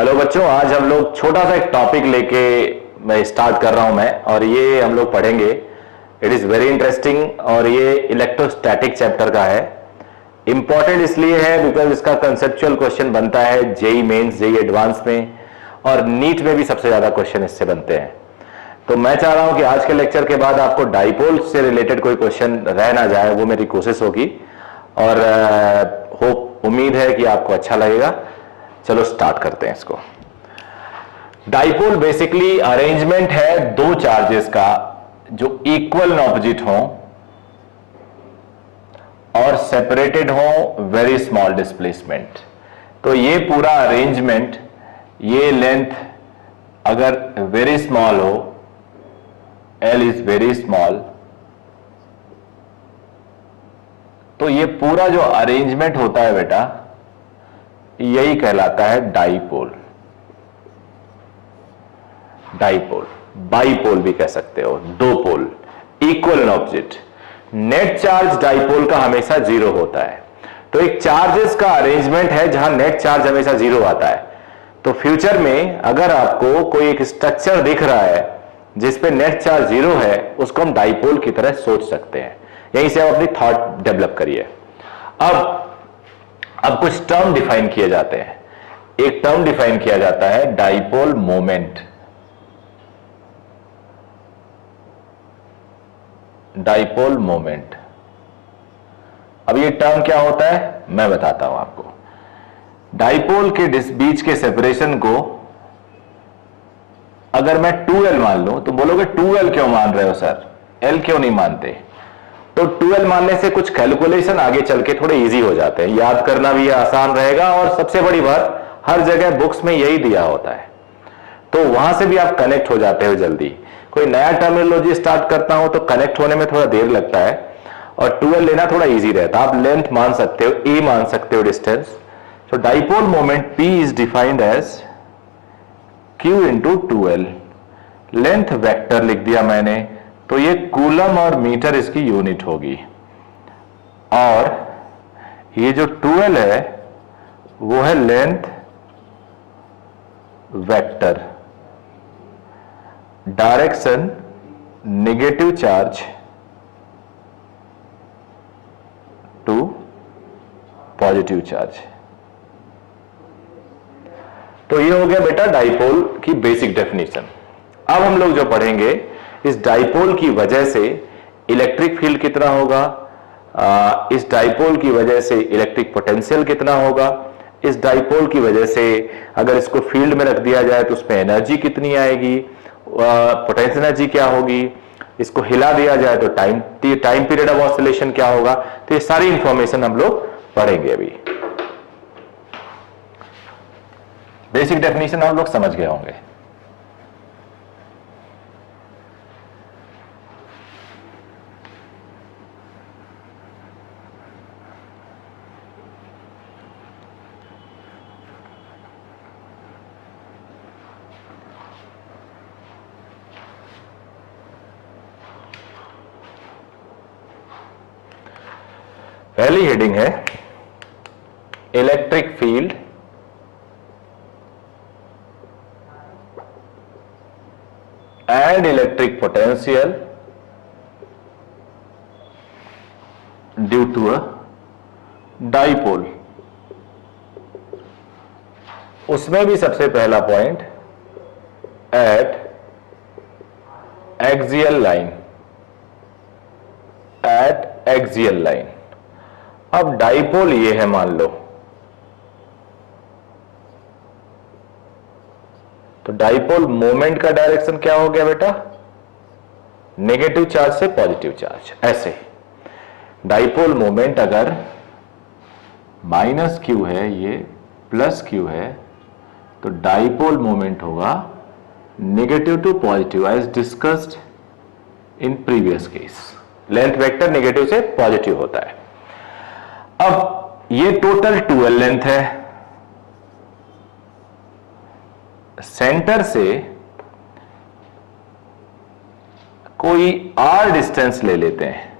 Hello बच्चों, आज हम लोग छोटा सा एक टॉपिक लेके मैं स्टार्ट कर रहा हूं मैं, और ये हम लोग पढ़ेंगे। इट इज वेरी इंटरेस्टिंग और ये इलेक्ट्रोस्टैटिक चैप्टर का है। इंपॉर्टेंट इसलिए है बिकॉज इसका कंसेप्चुअल क्वेश्चन बनता है जेई मेंस, जेई एडवांस में, और नीट में भी सबसे ज्यादा क्वेश्चन इससे बनते हैं। तो मैं चाह रहा हूं कि आज के लेक्चर के बाद आपको डाइपोल से रिलेटेड कोई क्वेश्चन रह ना जाए, वो मेरी कोशिश होगी, और होप उम्मीद है कि आपको अच्छा लगेगा। चलो स्टार्ट करते हैं इसको। डाइपोल बेसिकली अरेंजमेंट है दो चार्जेस का जो इक्वल एंड ऑपोजिट हो और सेपरेटेड हो वेरी स्मॉल डिस्प्लेसमेंट। तो ये पूरा अरेंजमेंट, ये लेंथ अगर वेरी स्मॉल हो, L इज वेरी स्मॉल, तो ये पूरा जो अरेंजमेंट होता है बेटा, यही कहलाता है डाइपोल। डाइपोल, बाइपोल भी कह सकते हो, दो pole, equal and opposite. Net charge dipole का हमेशा जीरो होता है। तो एक चार्जेस का अरेंजमेंट है जहां नेट चार्ज हमेशा जीरो आता है। तो फ्यूचर में अगर आपको कोई एक स्ट्रक्चर दिख रहा है जिसपे नेट चार्ज जीरो है, उसको हम डाइपोल की तरह सोच सकते हैं। यहीं से आप अपनी थॉट डेवलप करिए। अब कुछ टर्म डिफाइन किए जाते हैं। एक टर्म डिफाइन किया जाता है डाइपोल मोमेंट। डाइपोल मोमेंट, अब ये टर्म क्या होता है मैं बताता हूं आपको। डाइपोल के बीच के सेपरेशन को अगर मैं 2L मान लूं तो बोलोगे 2L क्यों मान रहे हो सर, L क्यों नहीं मानते? तो 2L मानने से कुछ कैलकुलेशन आगे चल के थोड़े इजी हो जाते हैं, याद करना भी आसान रहेगा, और सबसे बड़ी बात हर जगह बुक्स में यही दिया होता है, तो वहां से भी आप कनेक्ट हो जाते हो जल्दी। कोई नया टर्मिनोलॉजी स्टार्ट करता हो तो कनेक्ट होने में थोड़ा देर लगता है, और 2L लेना थोड़ा इजी रहता है। आप लेंथ मान सकते हो, ए मान सकते हो, डिस्टेंस। तो dipole moment P is defined as Q into 2L। Length vector लिख दिया मैंने, तो ये कूलम और मीटर इसकी यूनिट होगी, और ये जो 2L है वो है length vector. Direction negative charge to positive charge. तो ये हो गया बेटा डाइपोल की बेसिक डेफिनेशन। अब हम लोग जो पढ़ेंगे, इस डाइपोल की वजह से इलेक्ट्रिक फील्ड कितना होगा, इस डाइपोल की वजह से इलेक्ट्रिक पोटेंशियल कितना होगा, इस डाइपोल की वजह से अगर इसको फील्ड में रख दिया जाए तो उसमें एनर्जी कितनी आएगी, पोटेंशियल एनर्जी क्या होगी, इसको हिला दिया जाए तो टाइम पीरियड ऑफ ऑसिलेशन क्या होगा। तो ये सारी इंफॉर्मेशन हम लोग पढ़ेंगे। अभी बेसिक डेफिनेशन आप लोग समझ गए होंगे। पहली हेडिंग है electric field and electric potential due to a dipole. उसमें भी सबसे पहला point at axial line, at axial line. अब डाइपोल ये है मान लो, तो डाइपोल मोमेंट का डायरेक्शन क्या हो गया बेटा, नेगेटिव चार्ज से पॉजिटिव चार्ज। ऐसे डाइपोल मोमेंट अगर माइनस Q है, ये प्लस Q है, तो डाइपोल मोमेंट होगा negative to positive as discussed in previous case. Length vector negative से पॉजिटिव होता है। अब ये टोटल 2L लेंथ है, सेंटर से कोई R डिस्टेंस ले लेते हैं,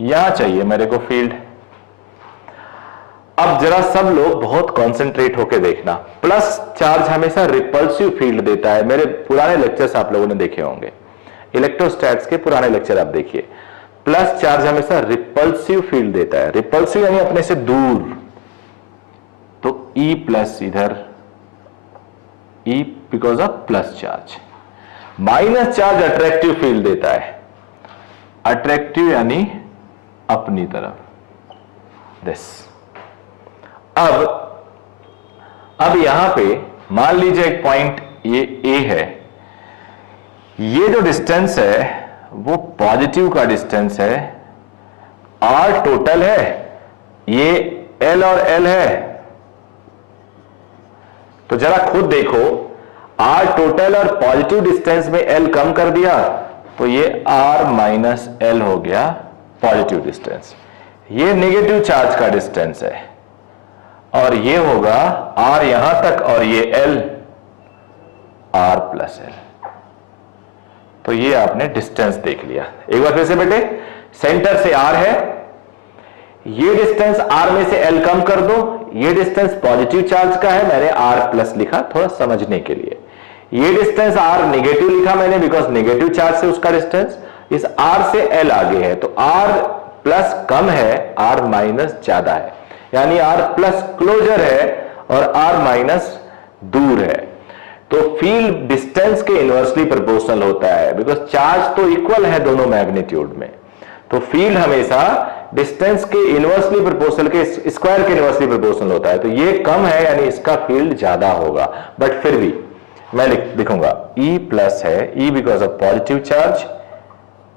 यहां चाहिए मेरे को फील्ड। अब जरा सब लोग बहुत कॉन्सेंट्रेट होकर देखना, प्लस चार्ज हमेशा रिपल्सिव फील्ड देता है। मेरे पुराने लेक्चर्स आप लोगों ने देखे होंगे, इलेक्ट्रोस्टैट्स के पुराने लेक्चर आप देखिए, प्लस चार्ज हमेशा रिपल्सिव फील्ड देता है। रिपल्सिव यानी अपने से दूर, तो ई प्लस इधर, ई because of plus charge. Minus charge attractive field देता है, अट्रैक्टिव यानी अपनी तरफ, दिस। अब यहां पे मान लीजिए एक पॉइंट ये ए है, ये जो डिस्टेंस है वो पॉजिटिव का डिस्टेंस है, आर टोटल है, ये एल और एल है। तो जरा खुद देखो, आर टोटल और पॉजिटिव डिस्टेंस में एल कम कर दिया तो ये आर माइनस एल हो गया पॉजिटिव डिस्टेंस। ये नेगेटिव चार्ज का डिस्टेंस है और ये होगा आर यहां तक और ये एल, आर प्लस एल। तो ये आपने डिस्टेंस देख लिया। एक बार फिर से बेटे, सेंटर से आर है, ये डिस्टेंस आर में से एल कम कर दो, ये डिस्टेंस पॉजिटिव चार्ज का है, मैंने आर प्लस लिखा थोड़ा समझने के लिए। ये डिस्टेंस आर नेगेटिव लिखा मैंने बिकॉज नेगेटिव चार्ज से उसका डिस्टेंस, इस आर से एल आगे है, तो आर प्लस कम है, आर माइनस ज्यादा है, यानी आर प्लस क्लोजर है और आर माइनस दूर है। तो फील्ड डिस्टेंस के इनवर्सली प्रोपोर्शनल होता है बिकॉज चार्ज तो इक्वल है दोनों मैग्नीट्यूड में। तो फील्ड हमेशा डिस्टेंस के इनवर्सली प्रोपोर्शनल के स्क्वायर के इनवर्सली प्रोपोर्शनल होता है। तो ये कम है यानी इसका फील्ड ज्यादा होगा, बट फिर भी मैं लिखूंगा E प्लस है, E because of positive charge,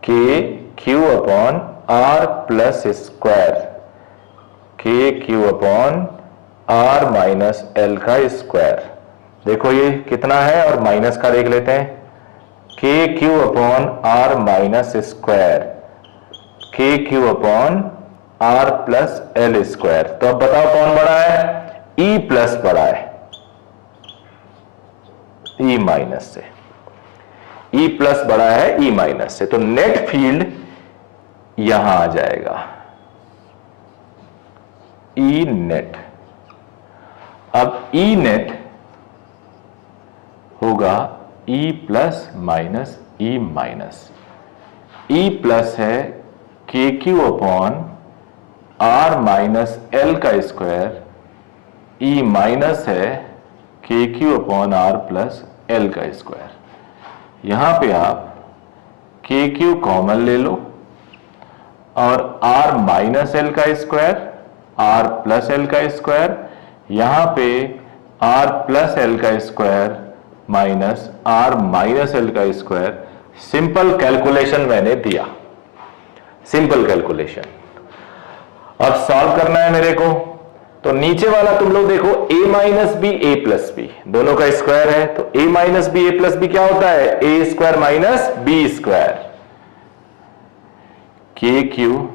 K Q upon R plus square, K Q upon R minus L का स्क्वायर। देखो ये कितना है और माइनस का देख लेते हैं, K Q upon R minus square, K Q upon R plus L square. तो अब बताओ कौन बड़ा है, E प्लस बड़ा है E माइनस से, E प्लस बड़ा है E माइनस से। तो नेट फील्ड यहां आ जाएगा E नेट। अब E नेट होगा E plus minus E minus. E plus है K Q upon R minus L का स्क्वायर, E माइनस है K Q upon R plus L का स्क्वायर। यहां पे आप के क्यू कॉमन ले लो और आर माइनस एल का स्क्वायर, आर प्लस एल का स्क्वायर, यहां पे आर प्लस एल का square minus R minus L का स्क्वायर। सिंपल कैलकुलेशन मैंने दिया, सिंपल कैलकुलेशन। अब सॉल्व करना है मेरे को, तो नीचे वाला तुम लोग देखो a minus B A plus B, दोनों का स्क्वायर है, तो a minus B A plus B क्या होता है, A square minus B square, K Q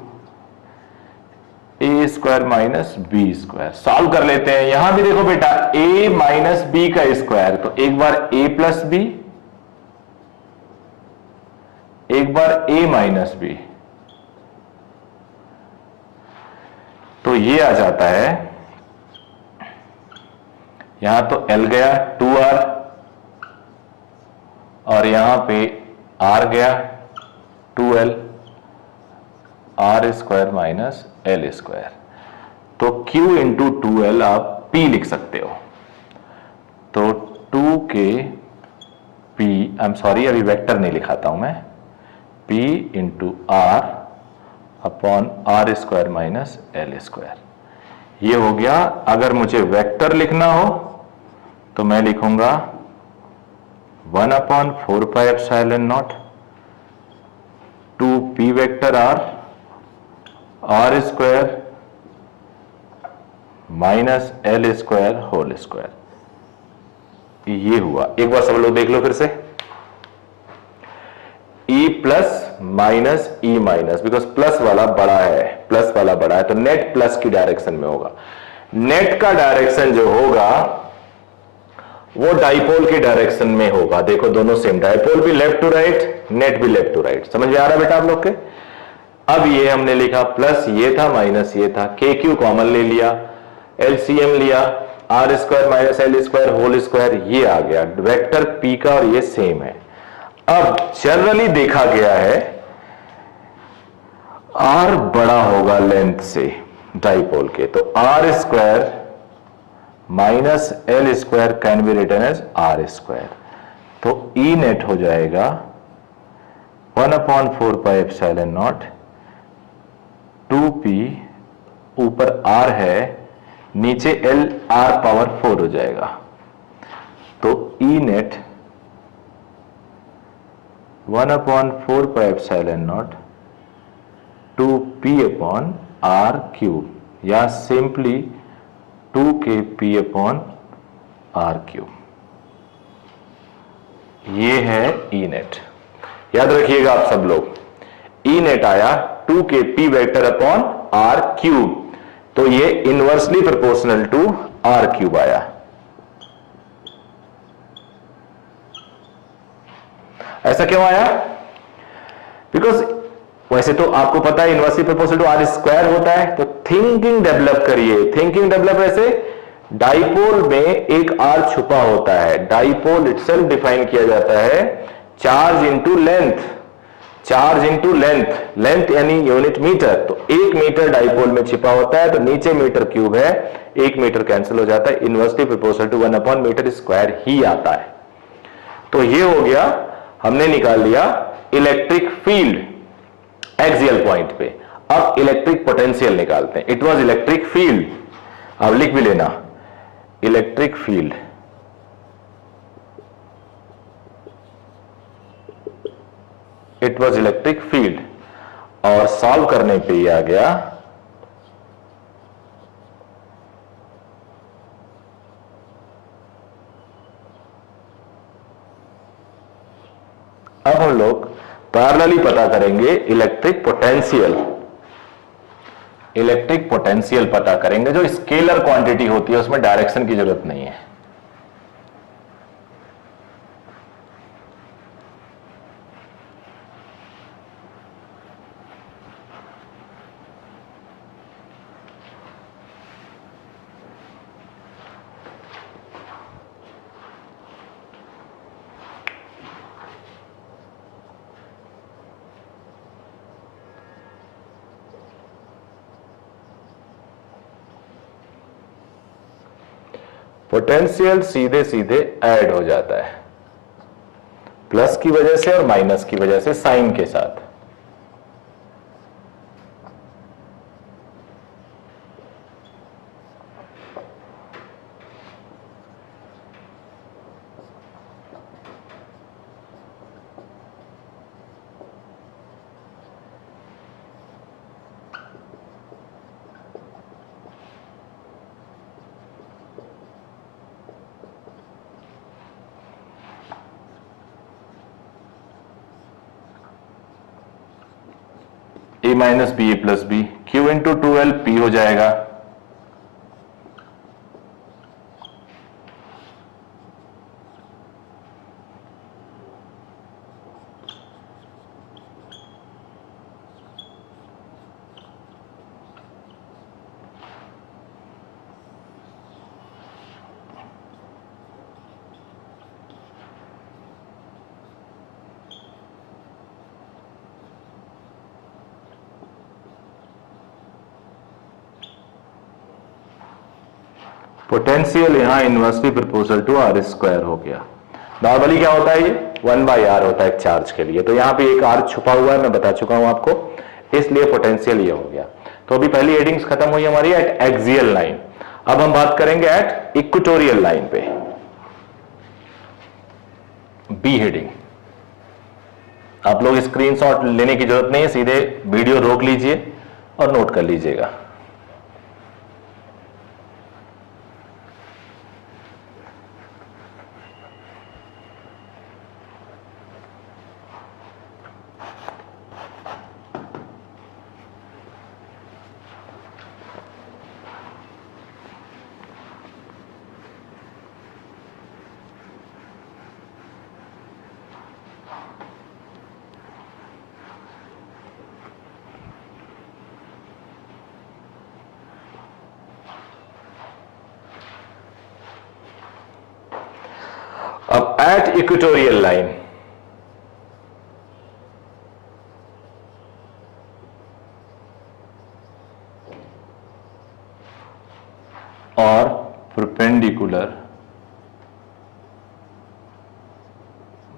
A square minus B square. Solve कर लेते हैं। यहां भी देखो बेटा a माइनस बी का स्क्वायर, तो एक बार a प्लस बी, एक बार a माइनस बी, तो ये आ जाता है, यहां तो L गया 2R और यहां पे R गया 2L, R square minus L square. तो Q इंटू 2L आप P लिख सकते हो। तो 2K P, I am sorry अभी वेक्टर नहीं लिखाता हूं मैं, P into R upon R square minus L square. ये हो गया। अगर मुझे वेक्टर लिखना हो तो मैं लिखूंगा 1 upon 4 pi epsilon naught 2 P vector R square minus L square whole square. ये हुआ। एक बार सब लोग देख लो फिर से, E plus minus E minus, because plus वाला बड़ा है, प्लस वाला बड़ा है, तो नेट प्लस की डायरेक्शन में होगा। नेट का डायरेक्शन जो होगा वो डाइपोल की डायरेक्शन में होगा। देखो दोनों सेम, डाइपोल भी लेफ्ट टू राइट, नेट भी लेफ्ट टू राइट। समझ में आ रहा है बेटा आप लोग के? अब ये हमने लिखा प्लस ये था माइनस ये था, के क्यू कॉमन ले लिया, एलसीएम लिया, R square minus L square whole square, ये आ गया वेक्टर पी का और ये सेम है। अब जनरली देखा गया है आर बड़ा होगा लेंथ से डाइपोल के, तो R square minus L square can be written as R square. तो ई नेट हो जाएगा 1/4πε0 2p, ऊपर r है, नीचे l r पावर 4 हो जाएगा। तो ई नेट 1/4πε0 2p/r³ या सिंपली 2kp/r³। ये है ई नेट। याद रखिएगा आप सब लोग, ई नेट आया 2kp वेक्टर अपॉन r³, तो ये इनवर्सली प्रोपोर्शनल टू r³ आया। ऐसा क्यों आया? बिकॉज वैसे तो आपको पता है inversely proportional to R square होता है, तो थिंकिंग डेवलप करिए। थिंकिंग डेवलप ऐसे, डाइपोल में एक आर छुपा होता है, डाइपोल इटसेल्फ डिफाइन किया जाता है charge into length, charge into length, length यानी यूनिट मीटर। तो 1 मीटर डाइपोल में छिपा होता है, तो नीचे मीटर क्यूब है, 1 मीटर कैंसिल हो जाता है, इनवर्सली प्रोपोर्शनल टू 1/मीटर स्क्वायर ही आता है। तो ये हो गया, हमने निकाल लिया इलेक्ट्रिक फील्ड एक्सियल पॉइंट पे। अब इलेक्ट्रिक पोटेंशियल निकालते हैं। इट वाज इलेक्ट्रिक फील्ड, अब लिख भी लेना electric field, it was electric field, और सॉल्व करने पे ये आ गया अब हम लोग पैरेलली पता करेंगे इलेक्ट्रिक पोटेंशियल। इलेक्ट्रिक पोटेंशियल पता करेंगे, जो स्केलर क्वांटिटी होती है उसमें डायरेक्शन की जरूरत नहीं है। पोटेंशियल सीधे सीधे ऐड हो जाता है, प्लस की वजह से और माइनस की वजह से, साइन के साथ। A minus B A plus B, Q into 2l P हो जाएगा। पोटेंशियल यहां inversely proportional to R square हो गया। नॉर्मली क्या होता है, ये 1/r होता है चार्ज के लिए, तो यहां पे एक r छुपा हुआ है, मैं बता चुका हूं आपको, इसलिए पोटेंशियल ये हो गया। तो अभी पहली हेडिंग्स खत्म हुई हमारी एट एक्सियल लाइन। अब हम बात करेंगे एट इक्वेटोरियल लाइन पे, बी हेडिंग। आप लोग स्क्रीनशॉट लेने की जरूरत नहीं है, सीधे वीडियो रोक लीजिए और नोट कर लीजिएगा। एट इक्वेटोरियल लाइन और perpendicular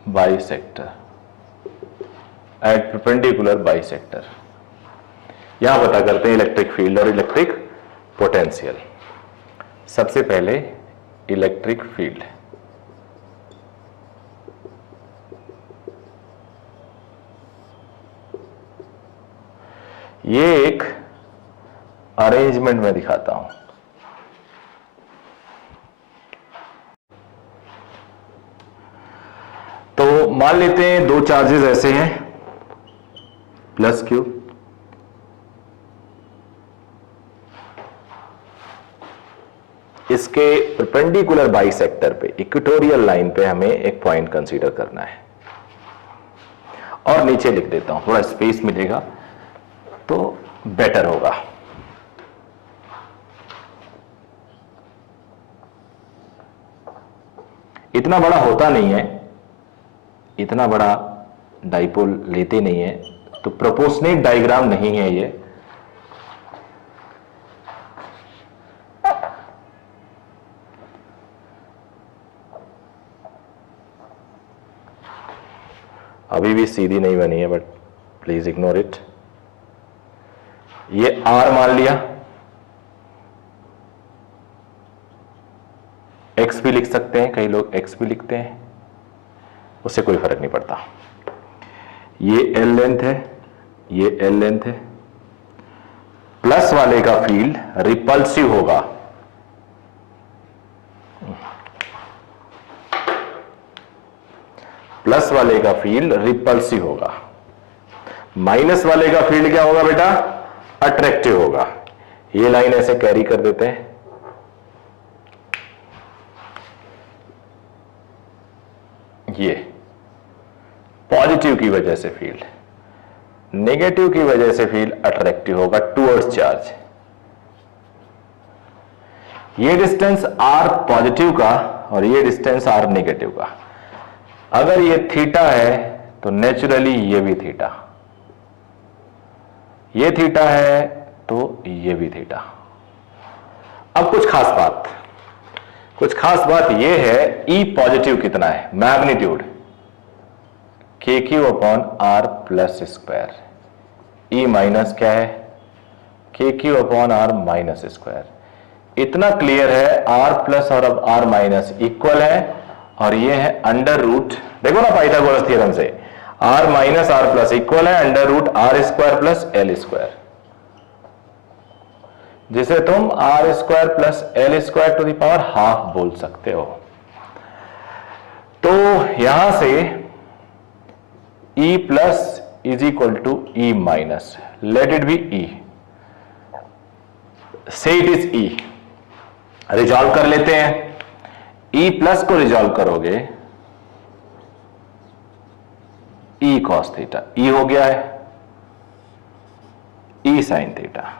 bisector, at perpendicular bisector. यहां पता करते हैं इलेक्ट्रिक फील्ड और इलेक्ट्रिक पोटेंशियल। सबसे पहले इलेक्ट्रिक फील्ड। ये एक अरेंजमेंट में दिखाता हूं। तो मान लेते हैं दो चार्जेस ऐसे हैं, प्लस क्यू, इसके परपेंडिकुलर बाइसेक्टर पे, इक्वेटोरियल लाइन पे हमें एक पॉइंट कंसीडर करना है। और नीचे लिख देता हूं, थोड़ा स्पेस मिलेगा तो बेटर होगा। इतना बड़ा होता नहीं है, इतना बड़ा डाइपोल लेते नहीं है, तो प्रोपोर्शनेट डायग्राम नहीं है ये। अभी भी सीधी नहीं बनी है, बट प्लीज इग्नोर इट। ये आर मान लिया, एक्स भी लिख सकते हैं, कई लोग एक्स भी लिखते हैं, उससे कोई फर्क नहीं पड़ता। ये एल लेंथ है, ये एल लेंथ है। प्लस वाले का फील्ड रिपल्सिव होगा, प्लस वाले का फील्ड रिपल्सिव होगा। माइनस वाले का फील्ड क्या होगा बेटा? अट्रैक्टिव होगा। ये लाइन ऐसे कैरी कर देते हैं। ये पॉजिटिव की वजह से फील्ड, नेगेटिव की वजह से फील्ड अट्रैक्टिव होगा टुवर्ड्स चार्ज। ये डिस्टेंस आर पॉजिटिव का और ये डिस्टेंस आर नेगेटिव का। अगर ये थीटा है तो नेचुरली ये भी थीटा, ये थीटा है तो ये भी थीटा। अब कुछ खास बात ये है, ई पॉजिटिव कितना है? Magnitude K Q upon R plus square. E minus क्या है? K Q upon R minus square. इतना क्लियर है, आर प्लस और अब आर माइनस इक्वल है, और ये है अंडर रूट, देखो ना पाइथागोरस थ्योरम से, R minus R plus equal है under root R square plus L square, जिसे तुम R square plus L square to the power half बोल सकते हो। तो यहां से E plus is equal to E minus, let it be E, say it is E। Resolve कर लेते हैं। E प्लस को रिजॉल्व करोगे, E कॉस थीटा, E हो गया है E sine theta.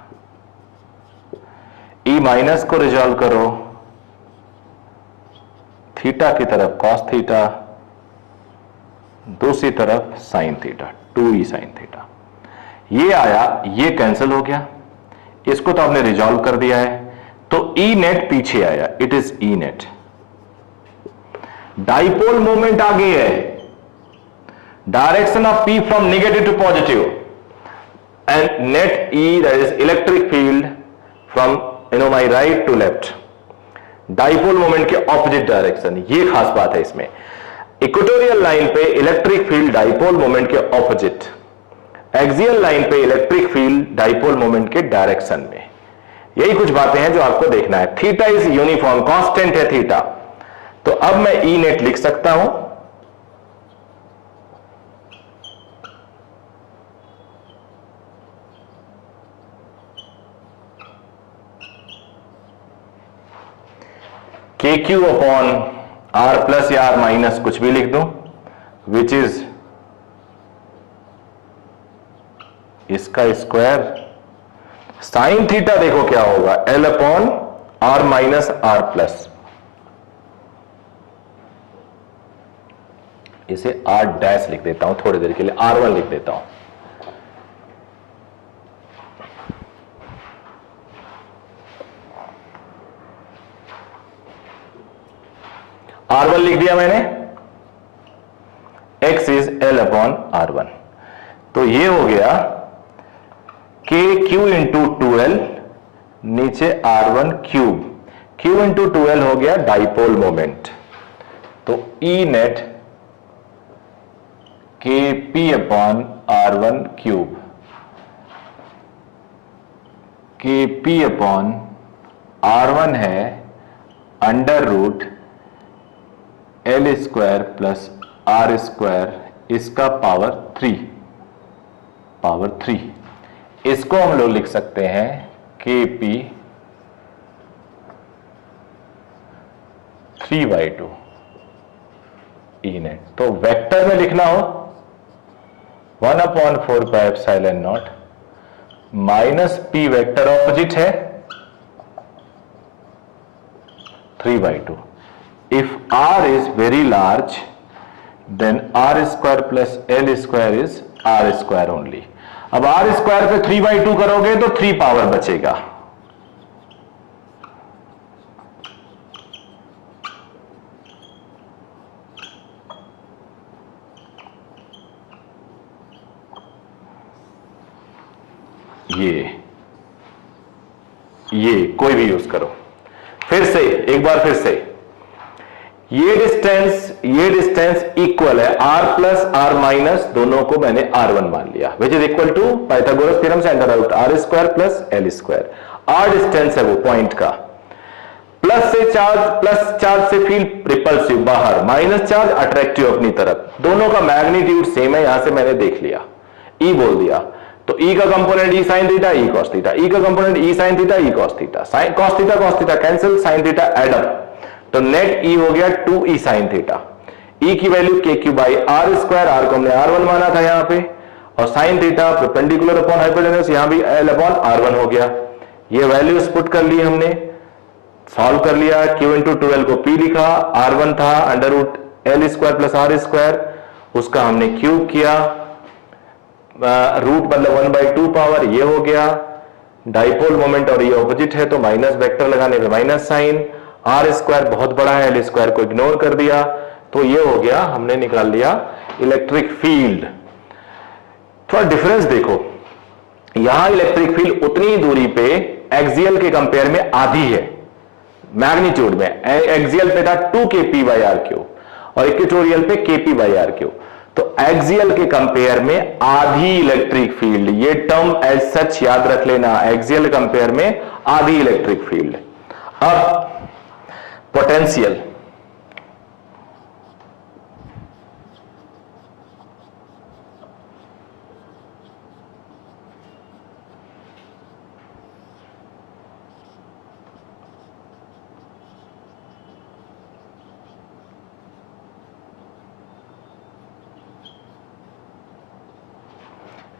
E minus को रिजॉल्व करो, थीटा की तरफ कॉस थीटा, दूसरी तरफ sine theta, 2E sign theta. ये आया, ये कैंसिल हो गया, इसको तो आपने रिजॉल्व कर दिया है, तो E नेट पीछे आया, it is E net. Dipole moment आगे है, direction of P from negative to positive, and net E that is electric field from my right to left. Dipole moment के ऑपोजिट डायरेक्शन, ये खास बात है इसमें। इक्वेटोरियल लाइन पे electric field dipole moment के ऑपोजिट, एक्सियल लाइन पे electric field dipole moment के डायरेक्शन में। यही कुछ बातें हैं जो आपको देखना है। थीटा इज यूनिफॉर्म, कांस्टेंट है थीटा, तो अब मैं ई नेट लिख सकता हूं, K Q upon R plus या आर माइनस कुछ भी लिख दूं, विच इज इसका स्क्वायर, साइन थीटा देखो क्या होगा, L upon R minus R plus. इसे R डैश लिख देता हूं थोड़ी देर के लिए, R1 लिख देता हूं। R1 लिख दिया मैंने, X is L upon R1। तो ये हो गया के क्यू इंटू 2L, नीचे R1 cube, Q into 2L हो गया डाइपोल मोमेंट। तो E net K P upon R1 cube, K P upon R1 है under root L square plus R square, इसका पावर 3। इसको हम लोग लिख सकते हैं के पी 3/2 ई नेट। तो वेक्टर में लिखना हो 1/4πε0 माइनस पी, वेक्टर ऑपोजिट है 3/2। If R is very large then R square plus L square is R square only. अब R स्क्वायर पे 3/2 करोगे तो 3 पावर बचेगा, ये कोई भी यूज करो। फिर से एक बार फिर से, ये डिस्टेंस इक्वल है R प्लस R माइनस, दोनों को मैंने R1 मान लिया, which is equal to Pythagoras theorem से under root R square plus L square. R distance है वो पॉइंट का, प्लस चार्ज से फील्ड रिपल्सिव बाहर, माइनस चार्ज अट्रैक्टिव अपनी तरफ, दोनों का मैग्नीट्यूड सेम है, यहां से मैंने देख लिया, E बोल दिया। तो E का component E sin theta, E cos theta, E का component E sin theta, E cos theta, sin cos theta cancel, sin theta add up, तो नेट E हो गया 2E sin थीटा। E की value KQ by R square, R को हमने R1 माना था यहां पे, और sin theta perpendicular upon hypotenuse, यहां भी L अपॉन R1 हो गया। ये वैल्यूज पुट कर ली हमने, सॉल्व कर लिया, Q इंटू 2L को P लिखा, R1 था under root L square plus R square, उसका हमने क्यूब किया, रूट मतलब 1/2 पावर, ये हो गया डाइपोल मोमेंट, और ये ऑपोजिट है तो माइनस वेक्टर लगाने पे माइनस साइन, R स्क्वायर बहुत बड़ा है, L स्क्वायर को इग्नोर कर दिया, तो ये हो गया, हमने निकाल लिया इलेक्ट्रिक फील्ड। थोड़ा डिफरेंस देखो, यहां इलेक्ट्रिक फील्ड उतनी ही दूरी पे एक्सियल के कंपेयर में आधी है मैग्नीट्यूड में, एक्सियल पे था 2kp/r³ और इक्वेटोरियल पे kp/r³। तो एक्सियल के कंपेयर में आधी इलेक्ट्रिक फील्ड, ये टर्म एज सच याद रख लेना, एक्सियल कंपेयर में आधी इलेक्ट्रिक फील्ड। अब पोटेंशियल,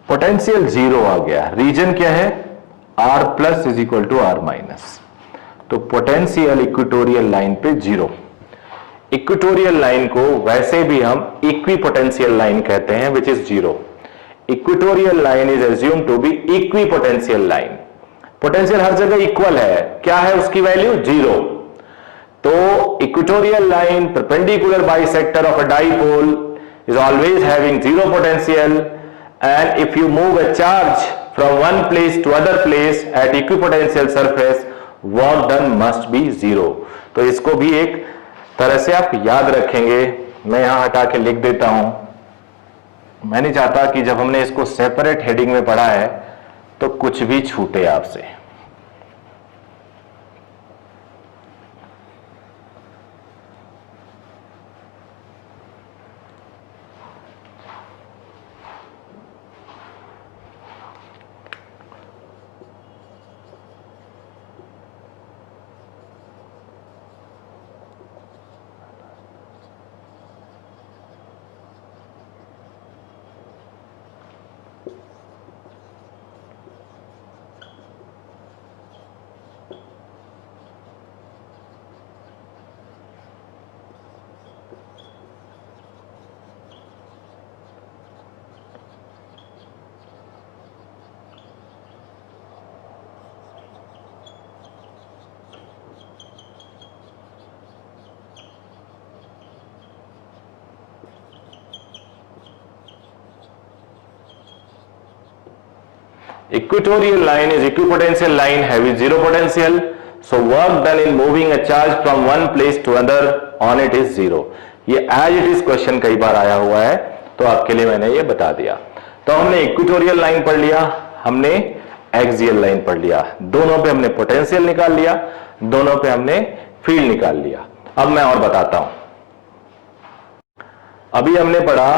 पोटेंशियल जीरो आ गया, रीजन क्या है R plus is equal to R minus, तो पोटेंशियल इक्वेटोरियल लाइन पे जीरो। इक्वेटोरियल लाइन को वैसे भी हम इक्वी पोटेंशियल लाइन कहते हैं, which is zero. Equatorial line is assume to be equi potential line, potential हर जगह इक्वल है, क्या है उसकी वैल्यू जीरो। तो equatorial line perpendicular bisector of a dipole is always having zero potential, and if you move a charge from one place to other place at equipotential surface, work done must be zero। तो इसको भी एक तरह से आप याद रखेंगे, मैं यहां हटा के लिख देता हूं, मैं नहीं चाहता कि जब हमने इसको सेपरेट हेडिंग में पढ़ा है तो कुछ भी छूटे आपसे। Equatorial line is equipotential line having zero potential, so work done in moving a charge from one place to another on it is zero. ये as it is क्वेश्चन कई बार आया हुआ है, तो आपके लिए मैंने ये बता दिया। तो हमने इक्वेटोरियल लाइन पढ़ लिया, हमने एक्सियल लाइन पढ़ लिया, दोनों पे हमने पोटेंशियल निकाल लिया, दोनों पे हमने फील्ड निकाल लिया। अब मैं और बताता हूं, अभी हमने पढ़ा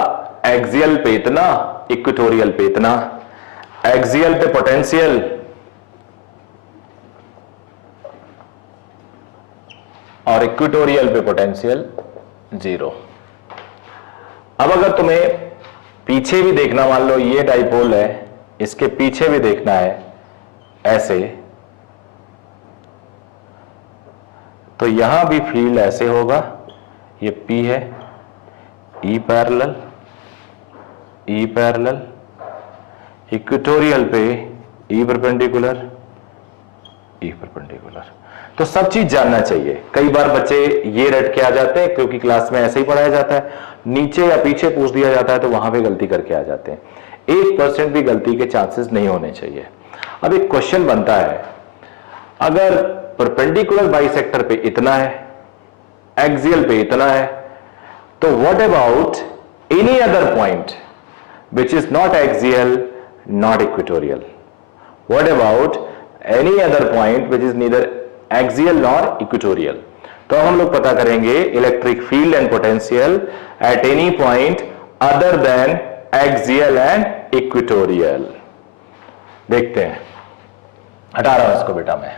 एक्सियल पे इतना, इक्वेटोरियल पे इतना, एक्सियल पे पोटेंशियल और इक्वेटोरियल पे पोटेंशियल जीरो। अब अगर तुम्हें पीछे भी देखना, मान लो ये डाइपोल है, इसके पीछे भी देखना है ऐसे, तो यहां भी फील्ड ऐसे होगा, ये P है, E parallel, E parallel, equatorial पे E परपेंडिकुलर, E परपेंडिकुलर। तो सब चीज जानना चाहिए। कई बार बच्चे ये रट के आ जाते हैं, क्योंकि क्लास में ऐसे ही पढ़ाया जाता है, नीचे या पीछे पूछ दिया जाता है तो वहां पे गलती करके आ जाते हैं। 1% भी गलती के चांसेस नहीं होने चाहिए। अब एक क्वेश्चन बनता है, अगर परपेंडिकुलर बाइसेक्टर पे इतना है, एक्सियल पे इतना है, तो what about any other point which is not axial, not equatorial? What about any other point which is neither axial nor equatorial? तो हम लोग पता करेंगे electric field and potential at any point other than axial and equatorial. देखते हैं, हटा रहा हूं इसको बेटा मैं।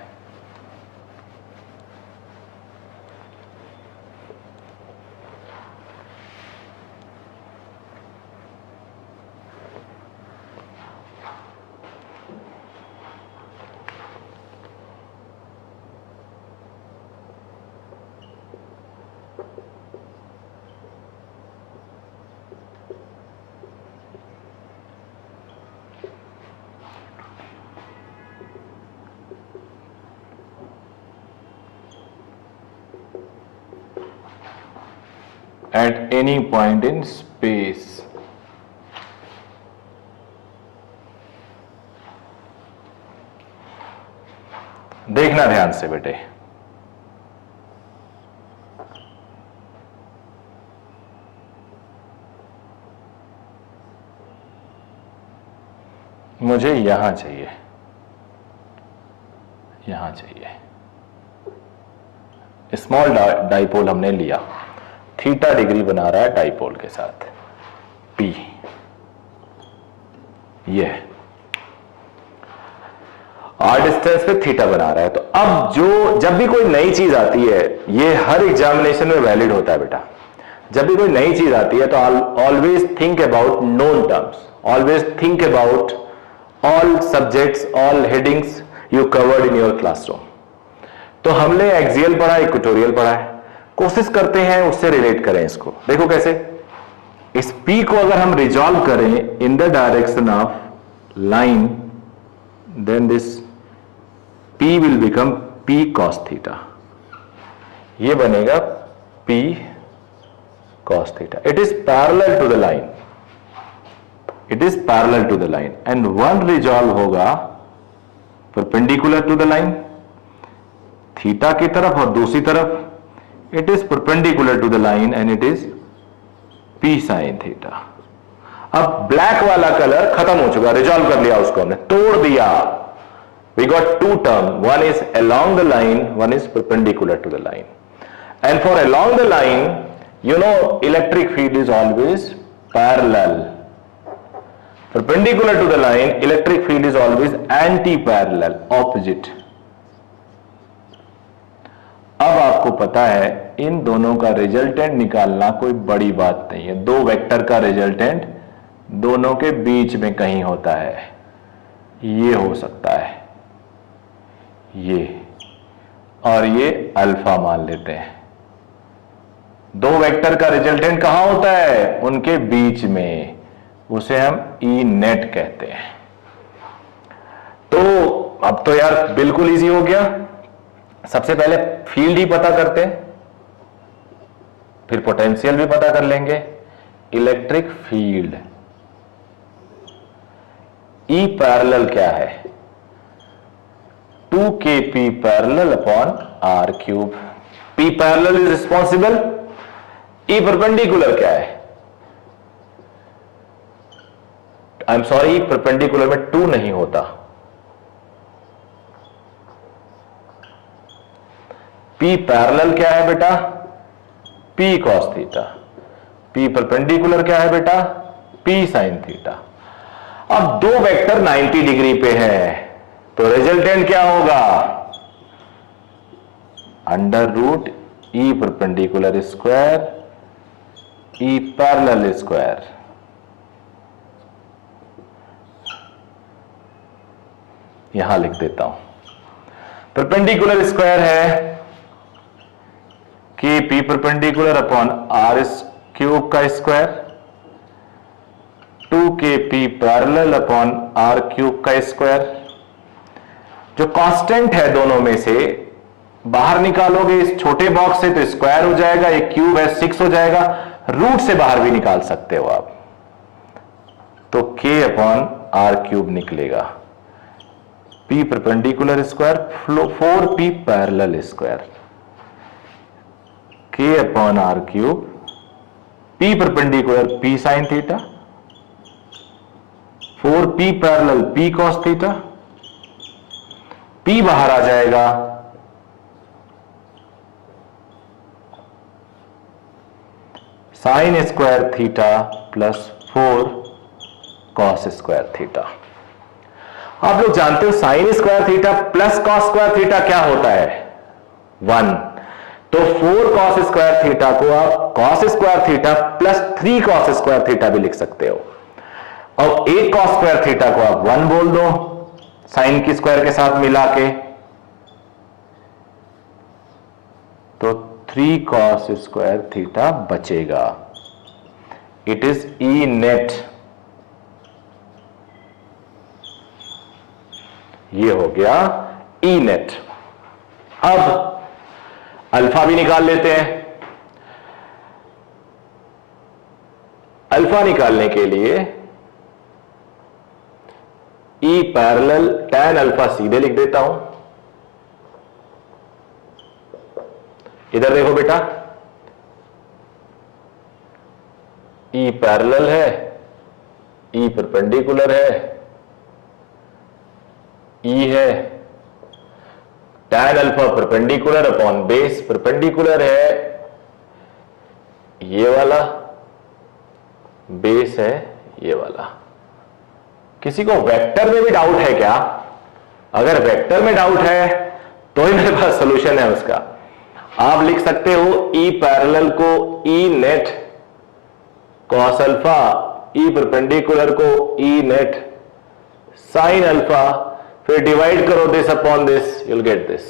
At any point in space, देखना ध्यान से बेटे, मुझे यहां चाहिए, यहां चाहिए। स्मॉल डाइपोल हमने लिया, थीटा डिग्री बना रहा है डाइपोल के साथ, P ये आर डिस्टेंस पे थीटा बना रहा है। तो अब जब भी कोई नई चीज आती है, ये हर एग्जामिनेशन में वैलिड होता है बेटा, जब भी कोई नई चीज आती है तो always think about known terms, always think about all subjects, all headings you covered in your classroom. तो हमने एक्सियल पढ़ा, इक्वेटोरियल पढ़ा है, कोशिश करते हैं उससे रिलेट करें इसको। देखो कैसे, इस P को अगर हम रिजॉल्व करें in the direction of line, then this P will become P cos theta, ये बनेगा P cos theta. It is parallel to the line, it is parallel to the line and one resolve होगा perpendicular to the line theta की तरफ, और दूसरी तरफ it is perpendicular to the line and it is P sin theta। अब black वाला colour खत्म हो चुका, रिजॉल्व कर लिया उसको हमने, तोड़ दिया। We got two term, one is along the line, one is perpendicular to the line, and for along the line, you know, electric field is always parallel. Perpendicular to the line, electric field is always anti-parallel, opposite। अब आपको पता है इन दोनों का resultant निकालना कोई बड़ी बात नहीं है। दो वेक्टर का रिजल्टेंट दोनों के बीच में कहीं होता है, ये हो सकता है ये, और ये अल्फा मान लेते हैं। दो वेक्टर का रिजल्टेंट कहां होता है? उनके बीच में, उसे हम ई नेट कहते हैं। तो अब तो यार बिल्कुल इजी हो गया। सबसे पहले फील्ड ही पता करते हैं, फिर पोटेंशियल भी पता कर लेंगे। इलेक्ट्रिक फील्ड ई पैरेलल क्या है? 2kp parallel upon R cube. P parallel is responsible, E perpendicular क्या है? आई एम सॉरी, परपेंडिकुलर में 2 नहीं होता। पी पैरेलल क्या है बेटा? P cos theta. P perpendicular क्या है बेटा? P sine theta. अब दो वेक्टर 90 डिग्री पे है, तो रिजल्टेंट क्या होगा? Under root E perpendicular square E parallel square. यहां लिख देता हूं, परपेंडिकुलर स्क्वायर है कि P perpendicular upon R cube का square, 2kp parallel upon R cube का स्क्वायर। जो कांस्टेंट है दोनों में से बाहर निकालोगे इस छोटे बॉक्स से तो स्क्वायर हो जाएगा, एक क्यूब है 6 हो जाएगा, रूट से बाहर भी निकाल सकते हो आप, तो k अपॉन आर क्यूब निकलेगा। p perpendicular square 4p parallel square, k upon R cube, p perpendicular p sine theta, 4p parallel p cos theta, p बाहर आ जाएगा, sine square theta plus 4 cos square theta. आप लोग जानते हो sine square theta plus cos square theta क्या होता है? 1। तो 4 कॉस स्क्वायर थीटा को आप cos square theta plus 3 cos square theta भी लिख सकते हो, और 1 कॉस स्क्वायर थीटा को आप 1 बोल दो साइन की स्क्वायर के साथ मिला के, तो 3 कॉस स्क्वायर थीटा बचेगा। It is E net. ये हो गया ई नेट। अब अल्फा भी निकाल लेते हैं। अल्फा निकालने के लिए ई पैरेलल tan अल्फा सीधे लिख देता हूं। इधर देखो बेटा, ई पैरेलल है, ई परपेंडिकुलर है, ई है, tan alpha perpendicular upon base perpendicular है, ये वाला बेस है, ये वाला। किसी को वेक्टर में भी डाउट है क्या? अगर वेक्टर में डाउट है तो ही मेरे पास सॉल्यूशन है उसका। आप लिख सकते हो ई पैरेलल को E net cos alpha, E perpendicular को ई नेट साइन अल्फा, फिर डिवाइड करो this upon this, you will get this.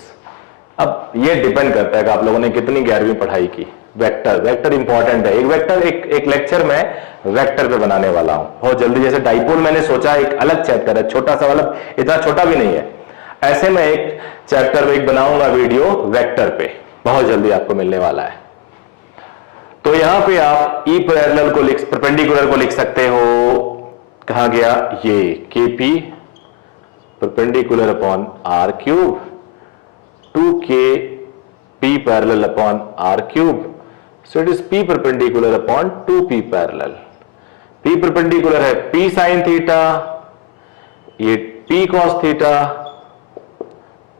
अब ये डिपेंड करता है कि आप लोगों ने कितनी 11वीं पढ़ाई की। वेक्टर इंपॉर्टेंट है। एक वेक्टर एक लेक्चर में वेक्टर पे बनाने वाला हूं बहुत जल्दी। जैसे डाइपोल मैंने सोचा एक अलग चैप्टर है, छोटा सा, मतलब इतना छोटा भी नहीं है, ऐसे में एक चैप्टर में एक बनाऊंगा वीडियो वेक्टर पे, बहुत जल्दी आपको मिलने वाला है। तो यहां पे आप ई पैरेलल को परपेंडिकुलर को लिख सकते हो, कहां गया ये, KP perpendicular upon R cube, 2kp parallel upon R cube, so it is p perpendicular upon 2p parallel। p perpendicular है p sin थीटा, ये p cos थीटा,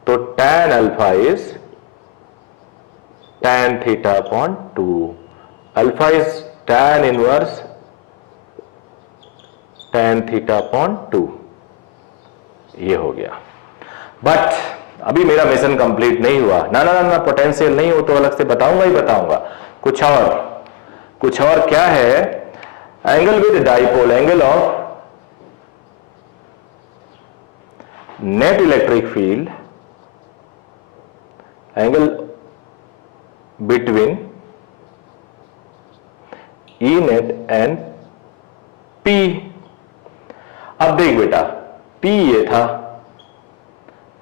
तो tan alpha is tan theta upon 2, alpha is tan inverse tan theta upon 2। ये हो गया। But अभी मेरा mission complete नहीं हुआ। ना पोटेंशियल नहीं हो तो अलग से बताऊंगा ही बताऊंगा। कुछ और क्या है? Angle with dipole, angle of net electric field, angle between E net and P. अब देख बेटा, पी ये था,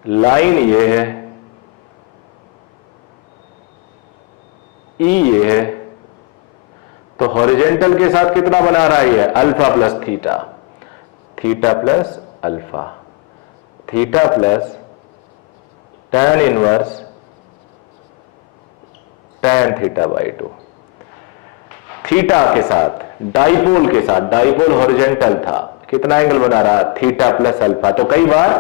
लाइन ये है, ई ये है, तो हॉरिजेंटल के साथ कितना बना रहा है ये? Alpha plus theta, theta plus alpha, theta plus tan inverse tan theta by 2। Theta के साथ डाइपोल के साथ, डाइपोल हॉरिजॉन्टल था, कितना एंगल बना रहा, थीटा प्लस अल्फा। तो कई बार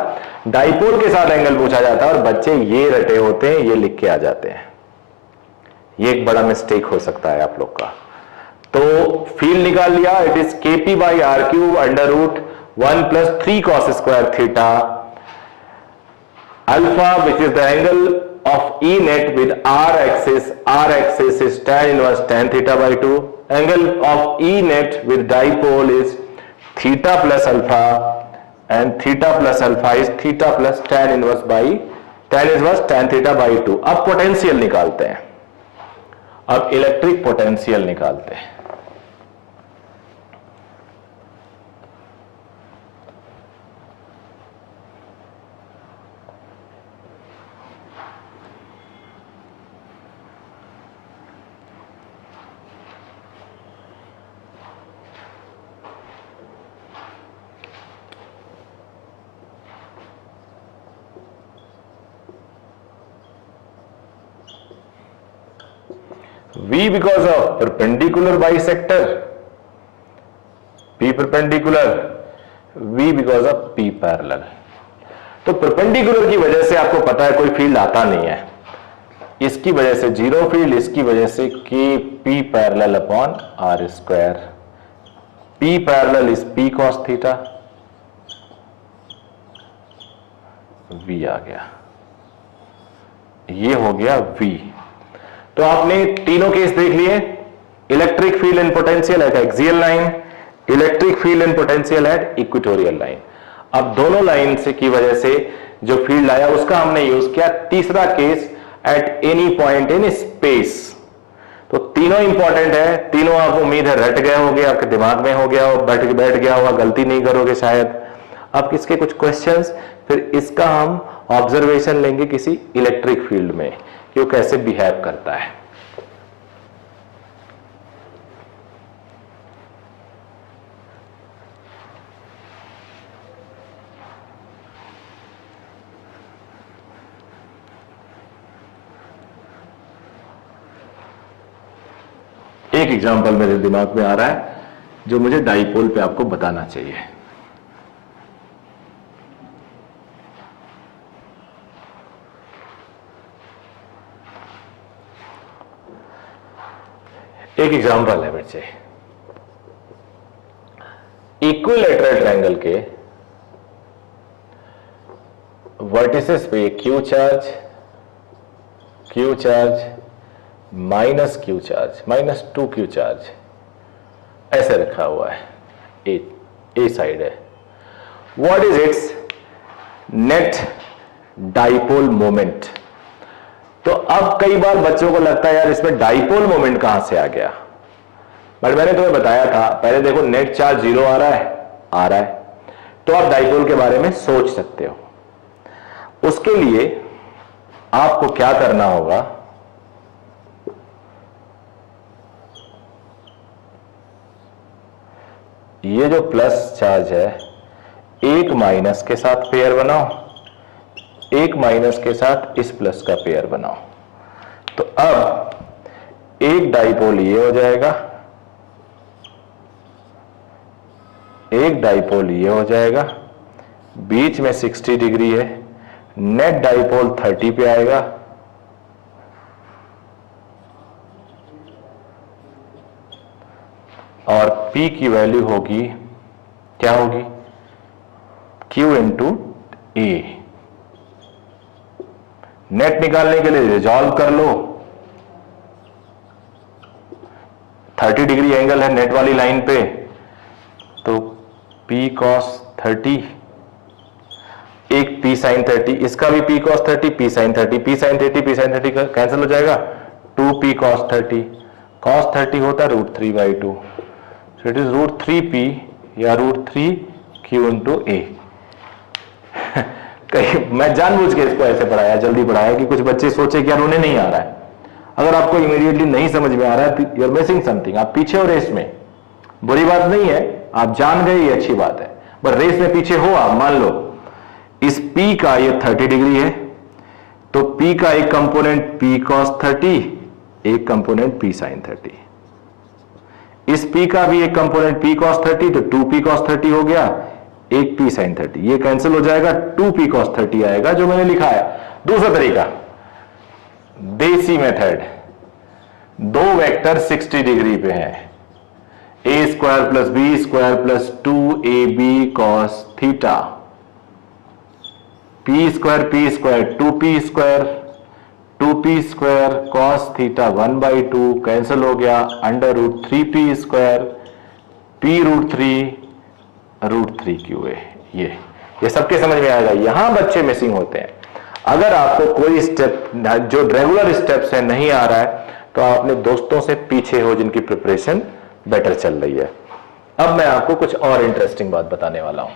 डाइपोल के साथ एंगल पूछा जाता है और बच्चे ये रटे होते हैं, ये लिख के आ जाते हैं। ये एक बड़ा मिस्टेक हो सकता है आप लोग का। तो फील्ड निकाल लिया, it is KP by R cube under root 1 plus 3 cos square theta alpha which is the angle of E net with R axis is tan inverse tan theta by 2. Angle of E net with dipole is theta plus alpha and theta plus alpha is theta plus tan inverse tan theta by 2. अब potential निकालते हैं, अब electric potential निकालते हैं। V because of perpendicular bisector, P perpendicular, V because of P parallel। तो perpendicular की वजह से आपको पता है कोई फील्ड आता नहीं है, इसकी वजह से जीरो फील्ड, इसकी वजह से KP parallel upon R square. P parallel is P cos theta, V आ गया, ये हो गया V। तो आपने तीनों केस देख लिए, electric field and potential at axial line, electric field and potential at equatorial line. अब दोनों लाइन से की वजह से जो फील्ड आया उसका हमने यूज किया। तीसरा case at any point in space. तो तीनों इंपॉर्टेंट है, तीनों आप उम्मीद है रट गए होंगे, आपके दिमाग में हो गया हो, बैठ गया होगा, गलती नहीं करोगे शायद। अब इसके कुछ क्वेश्चंस, फिर इसका हम ऑब्जर्वेशन लेंगे किसी इलेक्ट्रिक फील्ड में कि वो कैसे बिहेव करता है। एक एग्जांपल मेरे दिमाग में आ रहा है जो मुझे डाइपोल पे आपको बताना चाहिए। एक एग्जांपल है बच्चे, इक्विलैटरल ट्रायंगल के वर्टिसेस पे Q charge minus Q charge minus 2Q charge ऐसे रखा हुआ है, ए साइड है। What is it's net dipole moment. तो अब कई बार बच्चों को लगता है यार इसमें डाइपोल मोमेंट कहां से आ गया, बट मैंने तुम्हें बताया था पहले देखो नेट चार्ज 0 आ रहा है, तो आप डाइपोल के बारे में सोच सकते हो। उसके लिए आपको क्या करना होगा, ये जो प्लस चार्ज है एक माइनस के साथ पेयर बनाओ, एक माइनस के साथ इस प्लस का पेयर बनाओ। तो अब एक डाइपोल ये हो जाएगा, एक डाइपोल ये हो जाएगा, बीच में 60 डिग्री है, नेट डाइपोल 30 पे आएगा, और P की वैल्यू होगी, क्या होगी, Q इंटू A। नेट निकालने के लिए रिजॉल्व कर लो, 30 डिग्री एंगल है नेट वाली लाइन पे, तो P cos 30, एक P sin 30, इसका भी P cos 30, P sin 30, P sin 30, P sin 30 cancel हो जाएगा, 2P cos 30, cos 30 होता है √3/2, सो इट इज √3P या √3Q इंटू A। मैं जानबूझ के इसको ऐसे पढ़ाया, जल्दी पढ़ाया कि कुछ बच्चे सोचे कि यार उन्हें नहीं आ रहा है। अगर आपको इमीडिएटली नहीं समझ में आ रहा है तो यू आर मिसिंग समथिंग, आप पीछे हो रेस में, बुरी बात नहीं है, आप जान गए ये अच्छी बात है। बट रेस में पीछे हो आप, मान लो इस P का ये 30 डिग्री है, तो P का एक कंपोनेंट P cos 30, एक कंपोनेंट P sin 30। इस P का भी एक कंपोनेंट P cos 30, तो 2P cos 30 हो गया, एक P sin 30, ये कैंसिल हो जाएगा, 2P cos 30 आएगा जो मैंने लिखा है। दूसरा तरीका, देसी मेथड, दो वेक्टर 60 डिग्री पे हैं, a square plus B square plus 2ab cos theta, p square 2p square 2p square cos theta 1/2 cancel हो गया, under root 3p square p root 3 Q है। ये सबके समझ में आएगा। यहां बच्चे मिसिंग होते हैं। अगर आपको कोई स्टेप जो रेगुलर स्टेप्स है नहीं आ रहा है, तो आप अपने दोस्तों से पीछे हो जिनकी प्रिपरेशन बेटर चल रही है। अब मैं आपको कुछ और इंटरेस्टिंग बात बताने वाला हूं।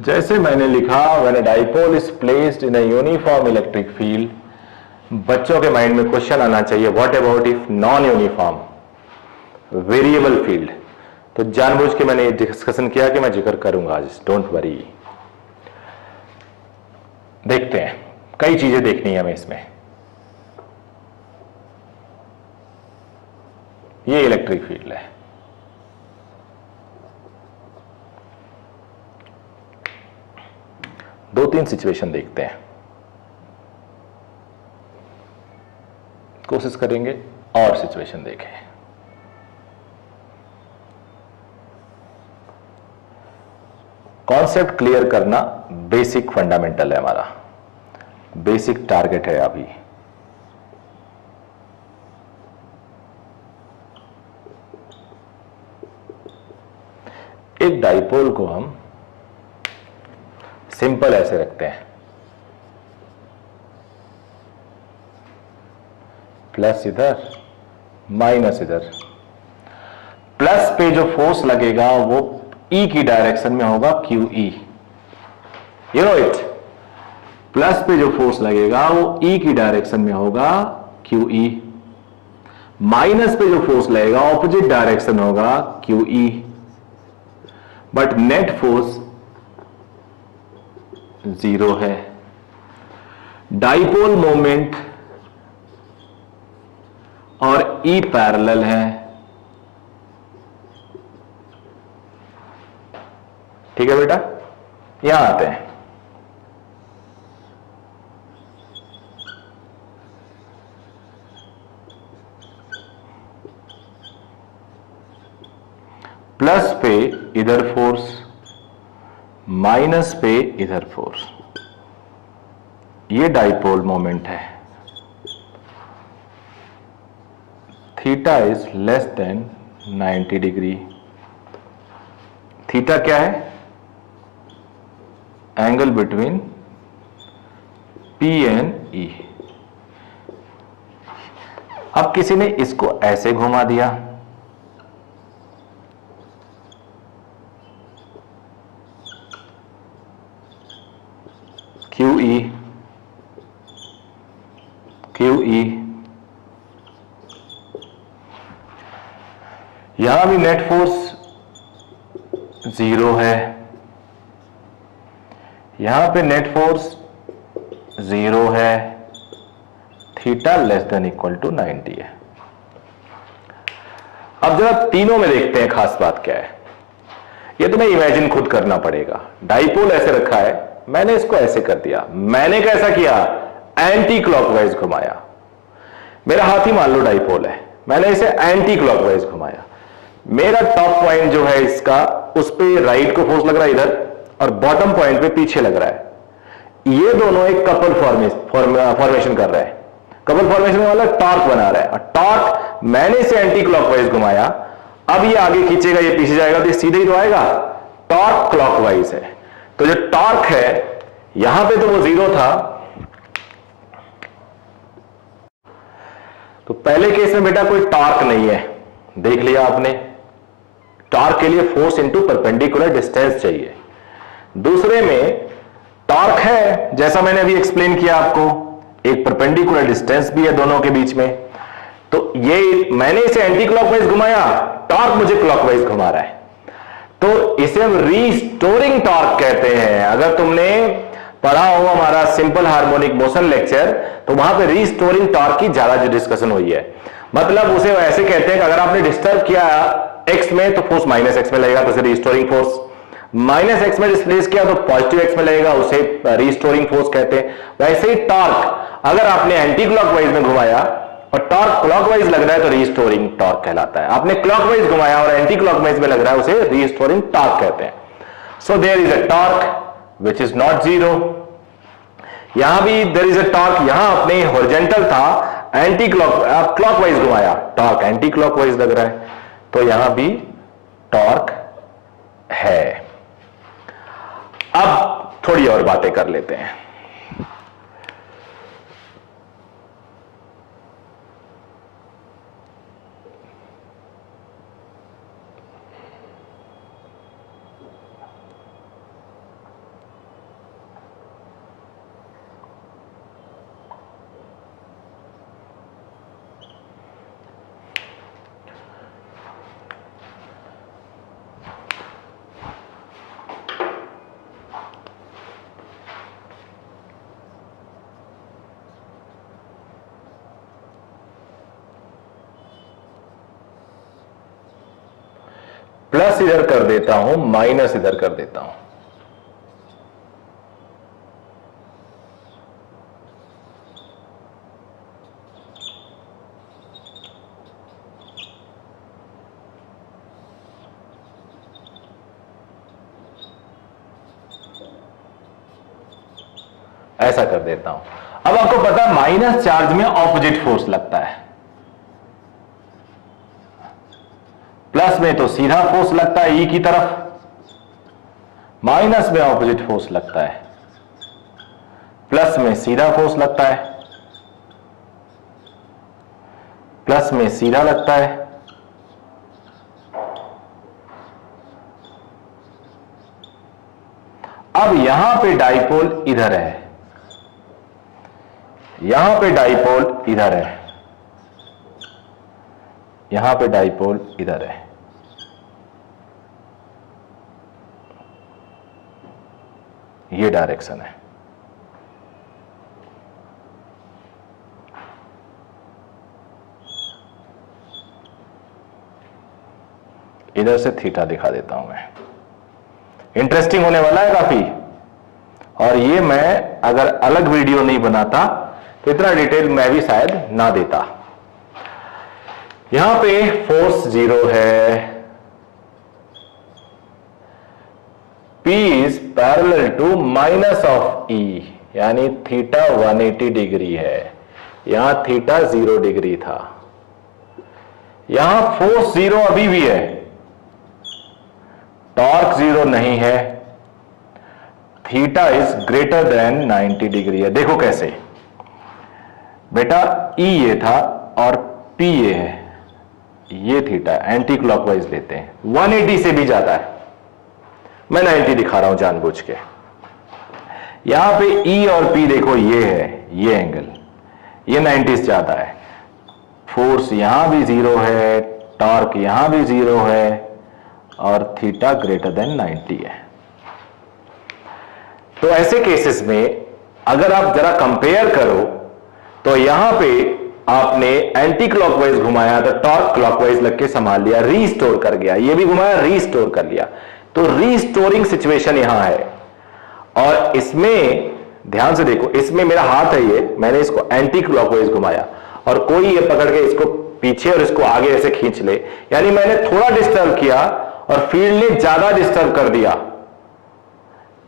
जैसे मैंने लिखा, when a dipole is placed in a uniform electric field, बच्चों के माइंड में क्वेश्चन आना चाहिए, what about if non uniform variable field. तो जानबूझ के मैंने ये डिस्कशन किया कि मैं जिक्र करूंगा आज, डोंट वरी। देखते हैं, कई चीजें देखनी है हमें इसमें। ये इलेक्ट्रिक फील्ड है, दो तीन सिचुएशन देखते हैं, कोशिश करेंगे और सिचुएशन देखें। कॉन्सेप्ट क्लियर करना बेसिक फंडामेंटल है, हमारा बेसिक टारगेट है अभी। एक डाइपोल को हम सिंपल ऐसे रखते हैं, प्लस इधर माइनस इधर। प्लस पे जो फोर्स लगेगा वो E की डायरेक्शन में होगा, QE, you know it. Plus पे जो फोर्स लगेगा वो E की डायरेक्शन में होगा, QE। माइनस पे जो फोर्स लगेगा ऑपोजिट डायरेक्शन होगा, QE। बट नेट फोर्स 0 है। डाइपोल मोमेंट और E पैरेलल है, ठीक है बेटा। यहां आते हैं, प्लस पे इधर फोर्स, माइनस पे इधर फोर्स, ये डाइपोल मोमेंट है। Theta is less than 90 degree. Theta क्या है? Angle between P and E। अब किसी ने इसको ऐसे घुमा दिया, QE QE। यहां भी नेट फोर्स 0 है, यहां पे नेट फोर्स 0 है, theta less than equal to 90 है। अब जरा तीनों में देखते हैं खास बात क्या है। ये तुम्हें इमेजिन खुद करना पड़ेगा। डाइपोल ऐसे रखा है, मैंने इसको ऐसे कर दिया। मैंने कैसा किया? एंटी क्लॉकवाइज घुमाया। मेरा हाथ ही मान लो डाइपोल है, मैंने इसे एंटी क्लॉकवाइज घुमाया। मेरा टॉप पॉइंट जो है इसका उस पे राइट को फोर्स लग रहा है इधर, और बॉटम पॉइंट पे पीछे लग रहा है। ये दोनों एक कपल फॉर्मेशन कर रहे हैं। कपल फॉर्मेशन वाला टॉर्क बना रहा है, और टॉर्क मैंने इसे एंटी क्लॉकवाइज घुमाया, अब ये आगे खींचेगा, ये पीछे जाएगा, तो ये सीधे ही तो आएगा। टॉर्क क्लॉकवाइज है, तो जो टॉर्क है यहां पे तो वो 0 था, तो पहले केस में बेटा कोई टॉर्क नहीं है, देख लिया आपने। टॉर्क के लिए फोर्स इंटू परपेंडिकुलर डिस्टेंस चाहिए। दूसरे में टॉर्क है, जैसा मैंने अभी एक्सप्लेन किया आपको, एक परपेंडिकुलर डिस्टेंस भी है दोनों के बीच में, तो ये मैंने इसे एंटी क्लॉकवाइज घुमाया, टॉर्क मुझे क्लॉकवाइज घुमा रहा है, तो इसे हम रीस्टोरिंग टॉर्क कहते हैं। अगर तुमने पढ़ा हो हमारा सिंपल हार्मोनिक मोशन लेक्चर, तो वहां पे रीस्टोरिंग टॉर्क की ज्यादा जो डिस्कशन हुई है। मतलब उसे ऐसे कहते हैं कि अगर आपने डिस्टर्ब किया एक्स में तो फोर्स माइनस एक्स में लगेगा, तो उसे रीस्टोरिंग फोर्स, माइनस एक्स में डिस्प्लेस किया तो पॉजिटिव एक्स में लगेगा, उसे रीस्टोरिंग फोर्स कहते हैं। वैसे ही टॉर्क अगर आपने एंटी क्लॉकवाइज में घुमाया और टॉर्क क्लॉकवाइज लग रहा है तो रीस्टोरिंग टॉर्क कहलाता है। आपने क्लॉकवाइज घुमाया और एंटी क्लॉकवाइज में लग रहा है, उसे रीस्टोरिंग टॉर्क कहते हैं। So there is a torque which is not zero। यहां भी there is a torque, यहां अपने हॉरिजॉन्टल था, एंटी क्लॉकवाइज घुमाया, टॉर्क एंटी क्लॉकवाइज लग रहा है, तो यहां भी टॉर्क है। अब थोड़ी और बातें कर लेते हैं। प्लस इधर कर देता हूं, माइनस इधर कर देता हूं। ऐसा कर देता हूं। अब आपको पता है माइनस चार्ज में ऑपोजिट फोर्स लगता है, प्लस में तो सीधा फोर्स लगता है ई की तरफ, माइनस में ऑपोजिट फोर्स लगता है, प्लस में सीधा फोर्स लगता है, प्लस में सीधा लगता है, अब यहां पे डाइपोल इधर है, यहां पे डाइपोल इधर है, यहां पे डाइपोल इधर है। ये डायरेक्शन है। इधर से थीटा दिखा देता हूं मैं, इंटरेस्टिंग होने वाला है काफी। और ये मैं अगर अलग वीडियो नहीं बनाता तो इतना डिटेल मैं भी शायद ना देता। यहां पे फोर्स 0 है, P is parallel to minus of E, यानी थीटा 180 डिग्री है, यहां थीटा 0 डिग्री था, यहां फोर्स 0 अभी भी है, टॉर्क 0 नहीं है, theta is greater than 90 degree है। देखो कैसे बेटा, E ये था और P ये है, ये थीटा एंटी क्लॉकवाइज लेते हैं, 180 से भी ज्यादा है, मैं 90 दिखा रहा हूं जानबूझ के। यहां पे E और P देखो, ये है, ये एंगल, ये 90 से ज्यादा है, फोर्स यहां भी 0 है, टॉर्क यहां भी 0 है, और थीटा ग्रेटर देन 90 है। तो ऐसे केसेस में अगर आप जरा कंपेयर करो तो यहां पे आपने एंटी क्लॉकवाइज घुमाया तो टॉर्क क्लॉकवाइज लग के संभाल लिया, रीस्टोर कर गया, ये भी घुमाया रीस्टोर कर लिया, तो रीस्टोरिंग सिचुएशन यहां है। और इसमें ध्यान से देखो, इसमें मेरा हाथ है, ये मैंने इसको एंटी क्लॉकवाइज घुमाया और कोई ये पकड़ के इसको पीछे और इसको आगे ऐसे खींच ले, यानी मैंने थोड़ा डिस्टर्ब किया और फील्ड ने ज्यादा डिस्टर्ब कर दिया,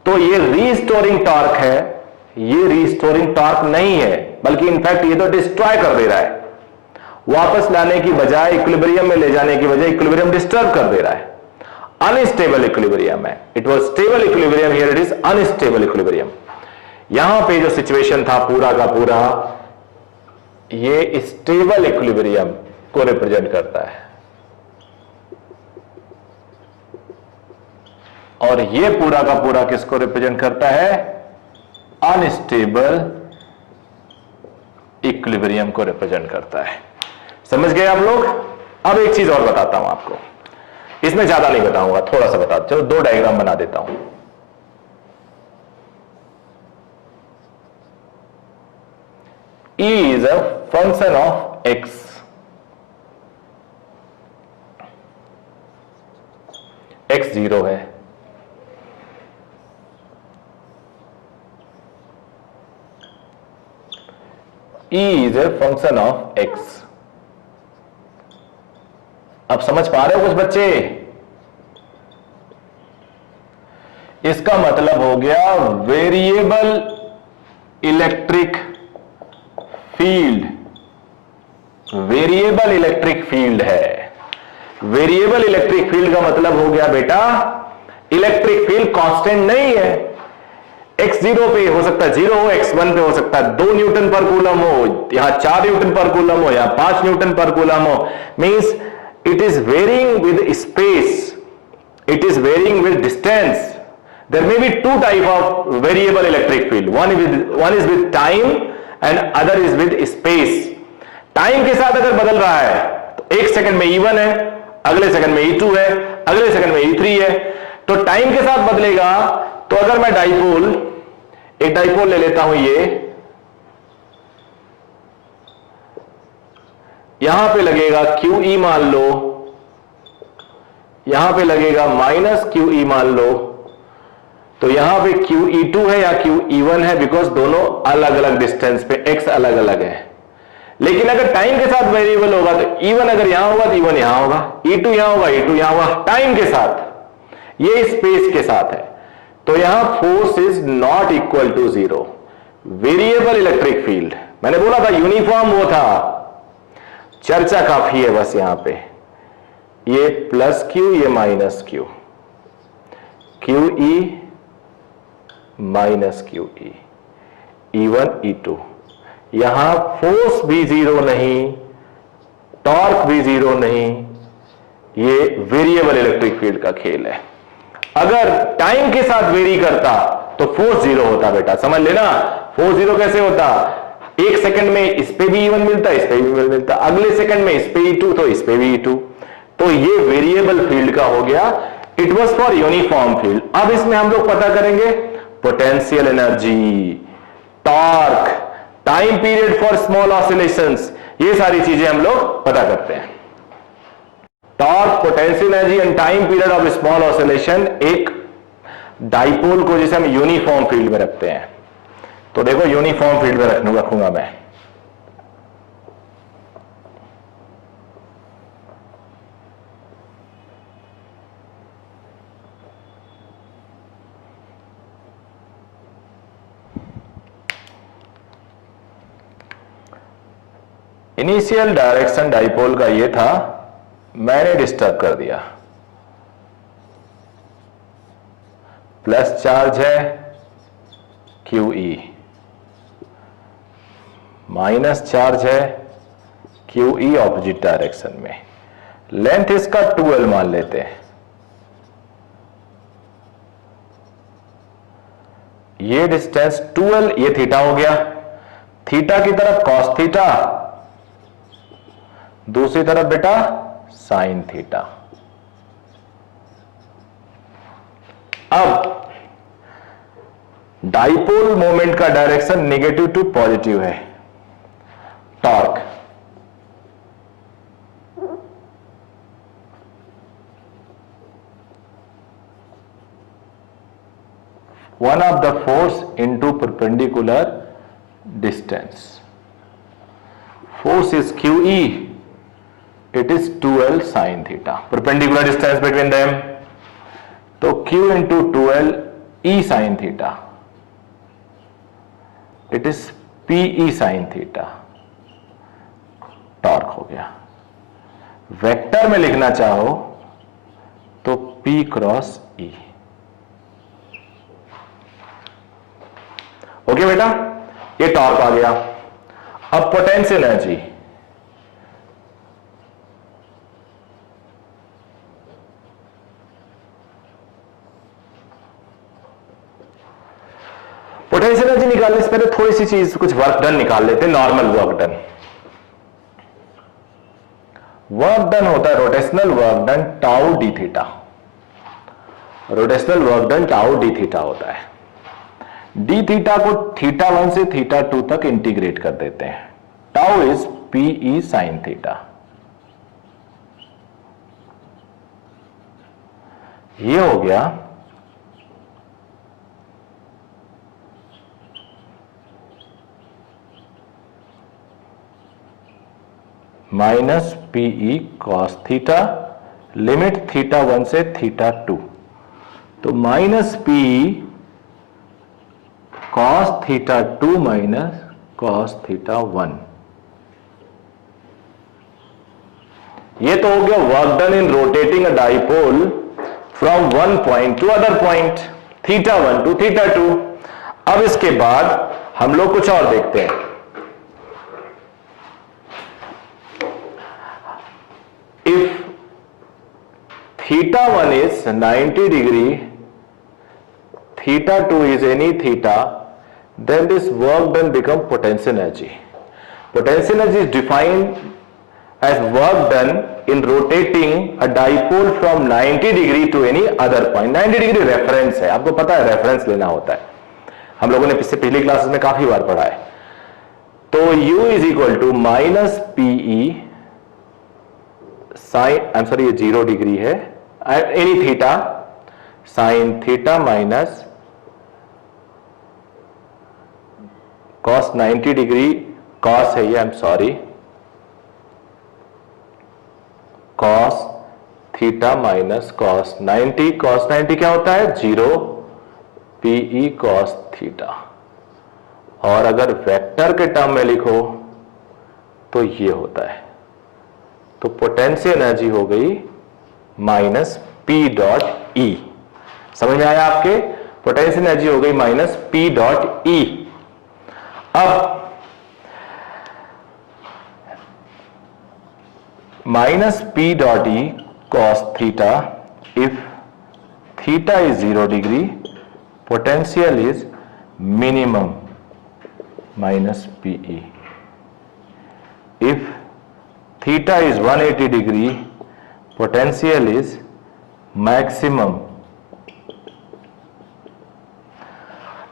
तो ये रीस्टोरिंग टॉर्क है, ये रीस्टोरिंग टॉर्क नहीं है, बल्कि इनफैक्ट ये तो डिस्ट्रॉय कर दे रहा है। वापस लाने की बजाय, इक्विलिब्रियम में ले जाने की बजाय इक्विलिब्रियम डिस्टर्ब कर दे रहा है। अनस्टेबल इक्विलिब्रियम है। It was stable equilibrium, here it is unstable equilibrium. यहां पे जो सिचुएशन था पूरा का पूरा, ये स्टेबल इक्विलिब्रियम को रिप्रेजेंट करता है, और ये पूरा का पूरा किसको रिप्रेजेंट करता है? अनस्टेबल इक्विलिब्रियम को रिप्रेजेंट करता है। समझ गए आप लोग? अब एक चीज और बताता हूं आपको, इसमें ज्यादा नहीं बताऊंगा, थोड़ा सा बता, चलो दो डायग्राम बना देता हूं। E is a function of x. x 0 है, E is a function of x. अब समझ पा रहे हो कुछ बच्चे? इसका मतलब हो गया variable electric field, variable electric field है। वेरिएबल इलेक्ट्रिक फील्ड का मतलब हो गया बेटा, इलेक्ट्रिक फील्ड कांस्टेंट नहीं है। x0 पे हो सकता है 0 हो, x1 पे हो सकता है 2 न्यूटन पर कूलम हो, यहां 4 न्यूटन पर कूलम हो, यहां 5 न्यूटन पर कूलम हो। Means it is varying with space, it is varying with distance. There may be two type of variable electric field. One is with time and other is with space. Time के साथ अगर बदल रहा है तो एक second में E1 है, अगले सेकंड में E2 है, अगले सेकंड में E3 है, तो टाइम के साथ बदलेगा। तो अगर मैं एक डाइपोल ले लेता हूं, ये यहां पे लगेगा QE मान लो, यहां पे लगेगा माइनस QE मान लो, तो यहां पे QE2 है या QE1 है, बिकॉज दोनों अलग अलग डिस्टेंस पे, x अलग अलग है। लेकिन अगर टाइम के साथ वेरिएबल होगा तो E1 अगर यहां होगा तो E1 यहां होगा, E2 यहां होगा, E2 यहां होगा, टाइम के साथ, ये स्पेस के साथ है। तो यहां force is not equal to 0। Variable electric field, मैंने बोला था यूनिफॉर्म वो था, चर्चा काफी है बस यहां पे। ये प्लस Q, ये minus Q, QE minus QE, E1 E2। यहां फोर्स भी 0 नहीं, टॉर्क भी 0 नहीं, ये वेरिएबल इलेक्ट्रिक फील्ड का खेल है। अगर टाइम के साथ वेरी करता तो फोर्स 0 होता बेटा, समझ लेना। फोर्स 0 कैसे होता? एक सेकंड में इस पे भी E1 मिलता, इस पे भी मिलता, अगले सेकंड में इस पे E2 तो इस पे भी E2। तो ये वेरिएबल फील्ड का हो गया, it was for uniform field. अब इसमें हम लोग पता करेंगे potential energy, torque, time period for small oscillations, ये सारी चीजें हम लोग पता करते हैं। Torque, potential energy and time period of small oscillation एक डाइपोल को जिसे हम यूनिफॉर्म फील्ड में रखते हैं। तो देखो यूनिफॉर्म फील्ड में रखूंगा मैं। इनिशियल डायरेक्शन डाइपोल का ये था, मैंने डिस्टर्ब कर दिया। प्लस चार्ज है QE, माइनस चार्ज है QE ऑपोजिट डायरेक्शन में। लेंथ इसका 2L मान लेते हैं। ये डिस्टेंस 2L, ये थीटा हो गया, थीटा की तरफ कॉस थीटा, दूसरी तरफ बेटा साइन थीटा। अब डाइपोल मोमेंट का डायरेक्शन नेगेटिव टू पॉजिटिव है। Torque, one of the force into perpendicular distance. Force is QE, it is 2L sin theta, perpendicular distance between them तो Q into 2L E sine theta, it is PE sine theta, torque हो गया। Vector में लिखना चाहो तो P cross E। Okay बेटा, ये torque आ गया। अब पोटेंशियल एनर्जी, पोटेंशियल एनर्जी निकालने से पहले थोड़ी सी चीज, कुछ वर्क डन निकाल लेते हैं। Normal work done, work done होता है rotational work done tau D theta. Rotational work done tau D theta होता है। डी थीटा को थीटा 1 से थीटा 2 तक इंटीग्रेट कर देते हैं। Tau is PE sine theta. ये हो गया minus PE cos theta, limit theta 1 से थीटा 2। तो minus PE cos theta 2 minus cos theta 1। ये तो हो गया work done in rotating a dipole from one point to other point, theta 1 to theta 2। अब इसके बाद हम लोग कुछ और देखते हैं। If theta 1 is 90 degree, theta 2 is any theta, then this work done become potential energy. Potential energy is defined as work done in rotating a dipole from 90 degree to any other point. 90 degree reference है, आपको पता है reference लेना होता है, हम लोगों ने इससे पिछली क्लासेस में काफी बार पढ़ा है। तो U is equal to minus PE sine, I am sorry ये 0 डिग्री है, any theta sine theta minus cos 90 degree, cos है ये, I am sorry, cos theta minus cos 90। Cos 90 क्या होता है? 0 PE कॉस थीटा। और अगर वेक्टर के टर्म में लिखो तो ये होता है। तो पोटेंशियल एनर्जी हो गई माइनस P डॉट E। समझ में आया आपके? पोटेंशियल एनर्जी हो गई माइनस P डॉट E। अब minus P dot E cos theta, if theta is 0 degree, potential is minimum minus PE। If theta is 180 degree, potential is maximum।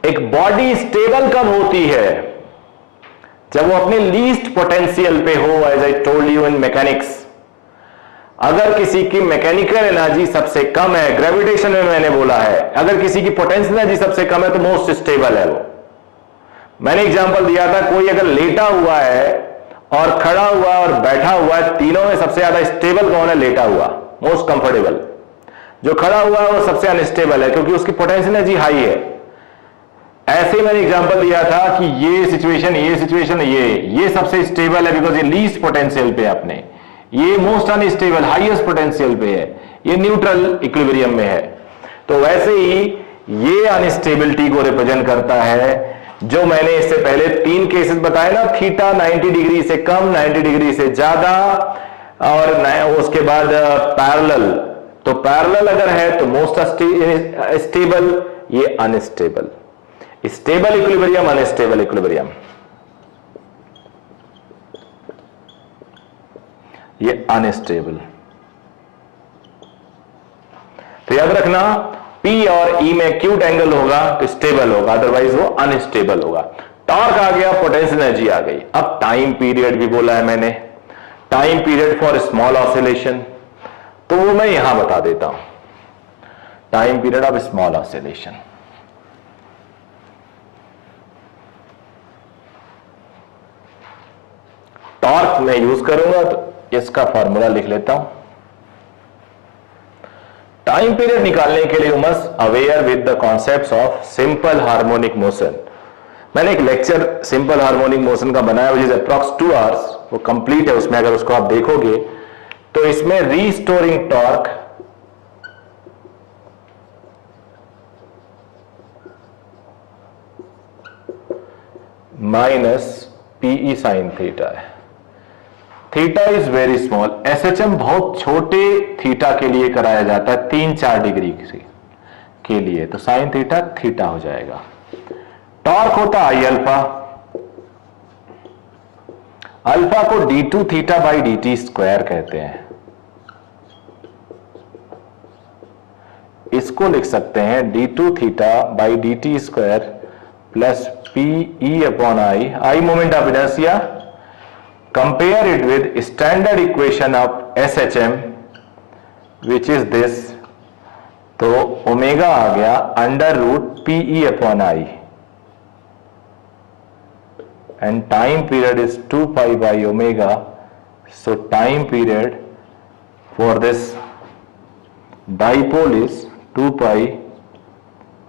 एक body stable कब होती है? जब वो अपने लीस्ट पोटेंशियल पे हो, as I told you in mechanics. अगर किसी की मैकेनिकल एनर्जी सबसे कम है, ग्रेविटेशन में मैंने बोला है, अगर किसी की पोटेंशियल एनर्जी सबसे कम है तो मोस्ट स्टेबल है वो। मैंने एग्जांपल दिया था, कोई अगर लेटा हुआ है और खड़ा हुआ और बैठा हुआ है, तीनों में सबसे ज्यादा स्टेबल कौन है? लेटा हुआ, मोस्ट कंफर्टेबल। जो खड़ा हुआ है वो सबसे अनस्टेबल है, क्योंकि उसकी पोटेंशियल एनर्जी हाई है। ऐसे ही मैंने एग्जांपल दिया था कि ये सिचुएशन, ये सबसे स्टेबल है बिकॉज ये लीस्ट पोटेंशियल पे है अपने, ये मोस्ट अनस्टेबल हाईएस्ट पोटेंशियल पे है, ये न्यूट्रल इक्विलिब्रियम में है। तो वैसे ही ये अनस्टेबिलिटी को रिप्रेजेंट करता है, जो मैंने इससे पहले 3 केसेस बताए ना, थीटा 90 डिग्री से कम, 90 डिग्री से ज्यादा, और उसके बाद पैरेलल। तो पैरेलल अगर है तो मोस्ट स्टेबल, ये unstable. Stable equilibrium, unstable equilibrium, ये अनस्टेबल। तो याद रखना, P और E में एक्यूट एंगल होगा तो स्टेबल होगा, अदरवाइज वो अनस्टेबल होगा। टॉर्क आ गया, पोटेंशियल एनर्जी आ गई। अब टाइम पीरियड भी बोला है मैंने, time period for small oscillation, तो वो मैं यहां बता देता हूं। Time period of small oscillation, torque मैं यूज करूंगा तो इसका फॉर्मूला लिख लेता हूं। टाइम पीरियड निकालने के लिए you must aware with the concepts of simple harmonic motion. मैंने एक लेक्चर सिंपल हार्मोनिक मोशन का बनाया विच इज अप्रॉक्स 2 आवर्स, वो कंप्लीट है। उसमें अगर उसको आप देखोगे तो इसमें restoring torque minus P E sine theta है। Theta is very small, SHM बहुत छोटे थीटा के लिए कराया जाता है, 3-4 डिग्री के लिए, तो साइन थीटा थीटा हो जाएगा। टॉर्क होता आई अल्फा, अल्फा को d2 theta by dt square कहते हैं। इसको लिख सकते हैं d2 theta by dt square plus PE upon I moment of inertia. Compare it with standard equation of SHM which is this, तो ओमेगा आ गया under root PE upon I and time period is 2 pi by omega, so time period for this dipole is 2 pi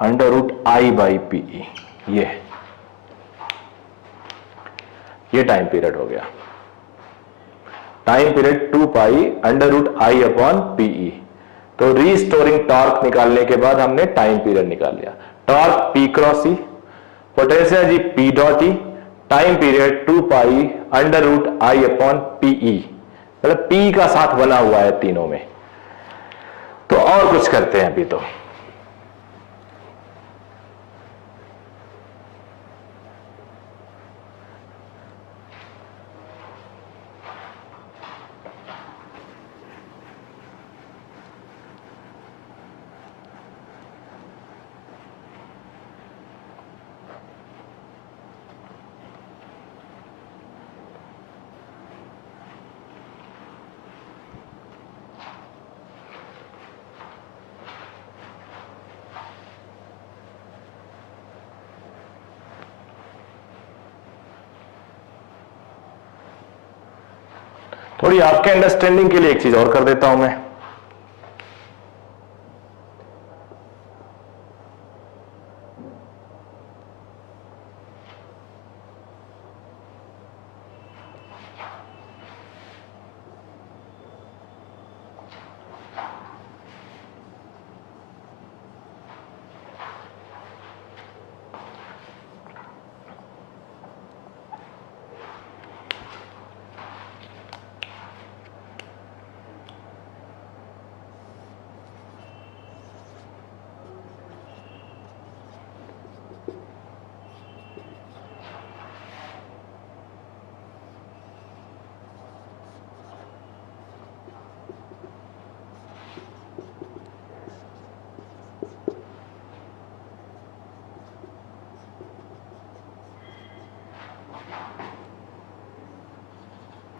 under root I by PE। ये time period हो गया। Time period 2 pi under root I upon PE. तो restoring torque निकालने के बाद हमने time period निकाल लिया। Torque P cross E, potential जी P dot E, time period 2 pi under root I upon PE, मतलब पी का साथ बना हुआ है तीनों में। तो और कुछ करते हैं अभी तो। थोड़ी आपके अंडरस्टैंडिंग के लिए एक चीज और कर देता हूं मैं।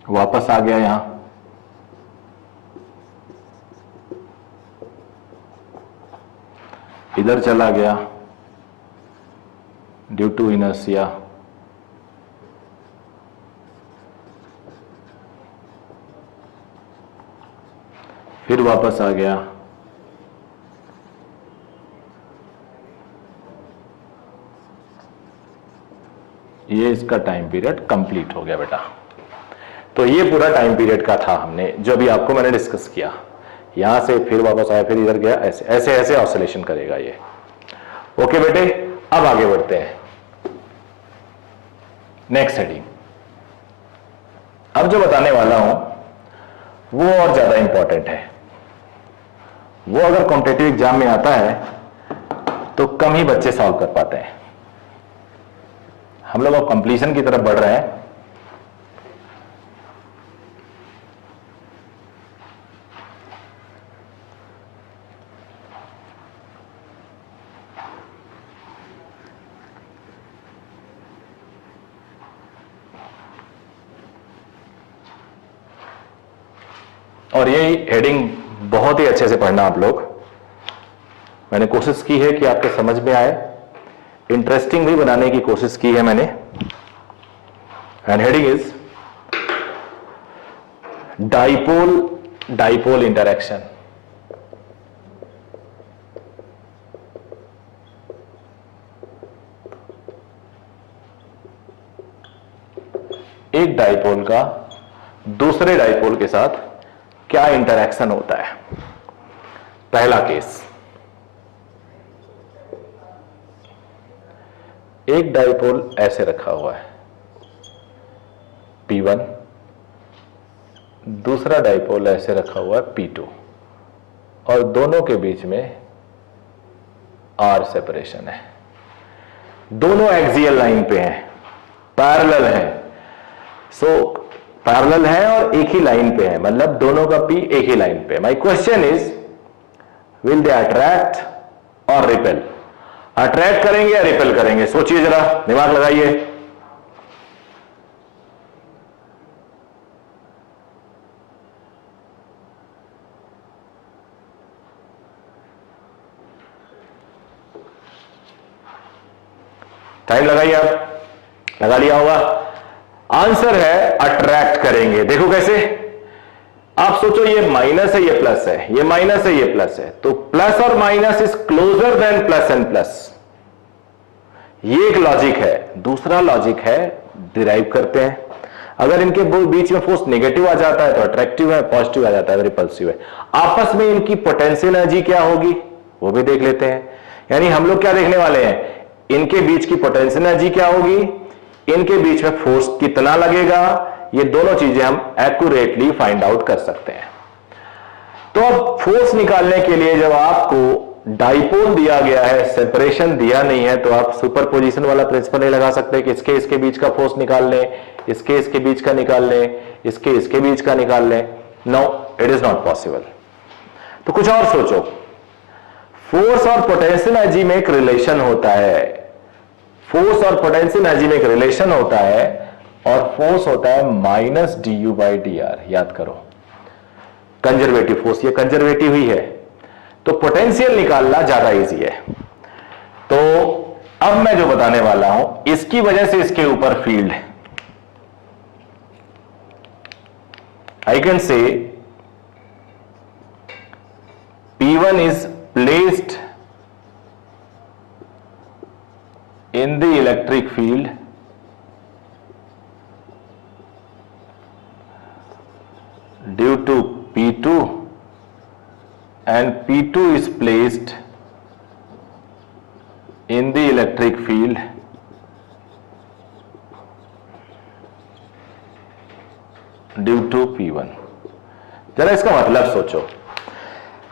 वापस आ गया यहां, इधर चला गया ड्यू टू इनर्शिया, फिर वापस आ गया, ये इसका टाइम पीरियड कंप्लीट हो गया बेटा। तो ये पूरा टाइम पीरियड का था हमने जो अभी आपको मैंने डिस्कस किया। यहां से फिर वापस आया, फिर इधर गया, ऐसे ऐसे ऐसे ऑसिलेशन करेगा ये। ओके बेटे, अब आगे बढ़ते हैं नेक्स्ट हेडिंग। अब जो बताने वाला हूं वो और ज्यादा इंपॉर्टेंट है। वो अगर कॉम्पिटिटिव एग्जाम में आता है तो कम ही बच्चे सॉल्व कर पाते हैं। हम लोग अब कंप्लीशन की तरफ बढ़ रहे हैं। और ये हेडिंग बहुत ही अच्छे से पढ़ना आप लोग। मैंने कोशिश की है कि आपके समझ में आए, इंटरेस्टिंग भी बनाने की कोशिश की है मैंने। And heading is dipole interaction. एक डाइपोल का दूसरे डाइपोल के साथ क्या इंटरैक्शन होता है। पहला केस, एक डाइपोल ऐसे रखा हुआ है P1, दूसरा डाइपोल ऐसे रखा हुआ है P2 और दोनों के बीच में R सेपरेशन है। दोनों एक्सियल लाइन पे हैं, पैरेलल हैं। पैरेलल है और एक ही लाइन पे है, मतलब दोनों का P एक ही लाइन पे है। My question is, will they attract और रिपेल? अट्रैक्ट करेंगे या रिपेल करेंगे? सोचिए जरा, दिमाग लगाइए। टाइम लगाइए, आप लगा लिया होगा। आंसर है अट्रैक्ट करेंगे। देखो कैसे, आप सोचो ये माइनस है, ये प्लस है, ये माइनस है, ये प्लस है, तो प्लस और minus is closure then plus and plus. ये एक लॉजिक है। दूसरा लॉजिक है, डिराइव करते हैं, अगर इनके बीच में फोर्स नेगेटिव आ जाता है तो अट्रैक्टिव है, पॉजिटिव आ जाता है रिपल्सिव है। आपस में इनकी पोटेंशियल एनर्जी क्या होगी वो भी देख लेते हैं। यानी हम लोग क्या देखने वाले हैं, इनके बीच की पोटेंशियल एनर्जी क्या होगी, इनके बीच में फोर्स कितना लगेगा, ये दोनों चीजें हम एक्यूरेटली फाइंड आउट कर सकते हैं। तो अब फोर्स निकालने के लिए जब आपको डाइपोल दिया गया है, सेपरेशन दिया नहीं है, तो आप सुपरपोजिशन वाला प्रिंसिपल नहीं लगा सकते कि इसके बीच का फोर्स निकाल लें, इसके बीच का निकाल लें, इसके बीच का निकाल लें। No, it is not possible. तो कुछ और सोचो। फोर्स और पोटेंशियल एनर्जी में एक रिलेशन होता है, फोर्स और पोटेंशियल एनर्जी में एक रिलेशन होता है, और फोर्स होता है माइनस du/dr। याद करो, कंजर्वेटिव फोर्स, ये कंजर्वेटिव ही है, तो पोटेंशियल निकालना ज्यादा इजी है। तो अब मैं जो बताने वाला हूं, इसकी वजह से इसके ऊपर field, I can say P1 is placed in the electric field due to P2 and P2 is placed in the electric field due to P1। जरा इसका मतलब सोचो।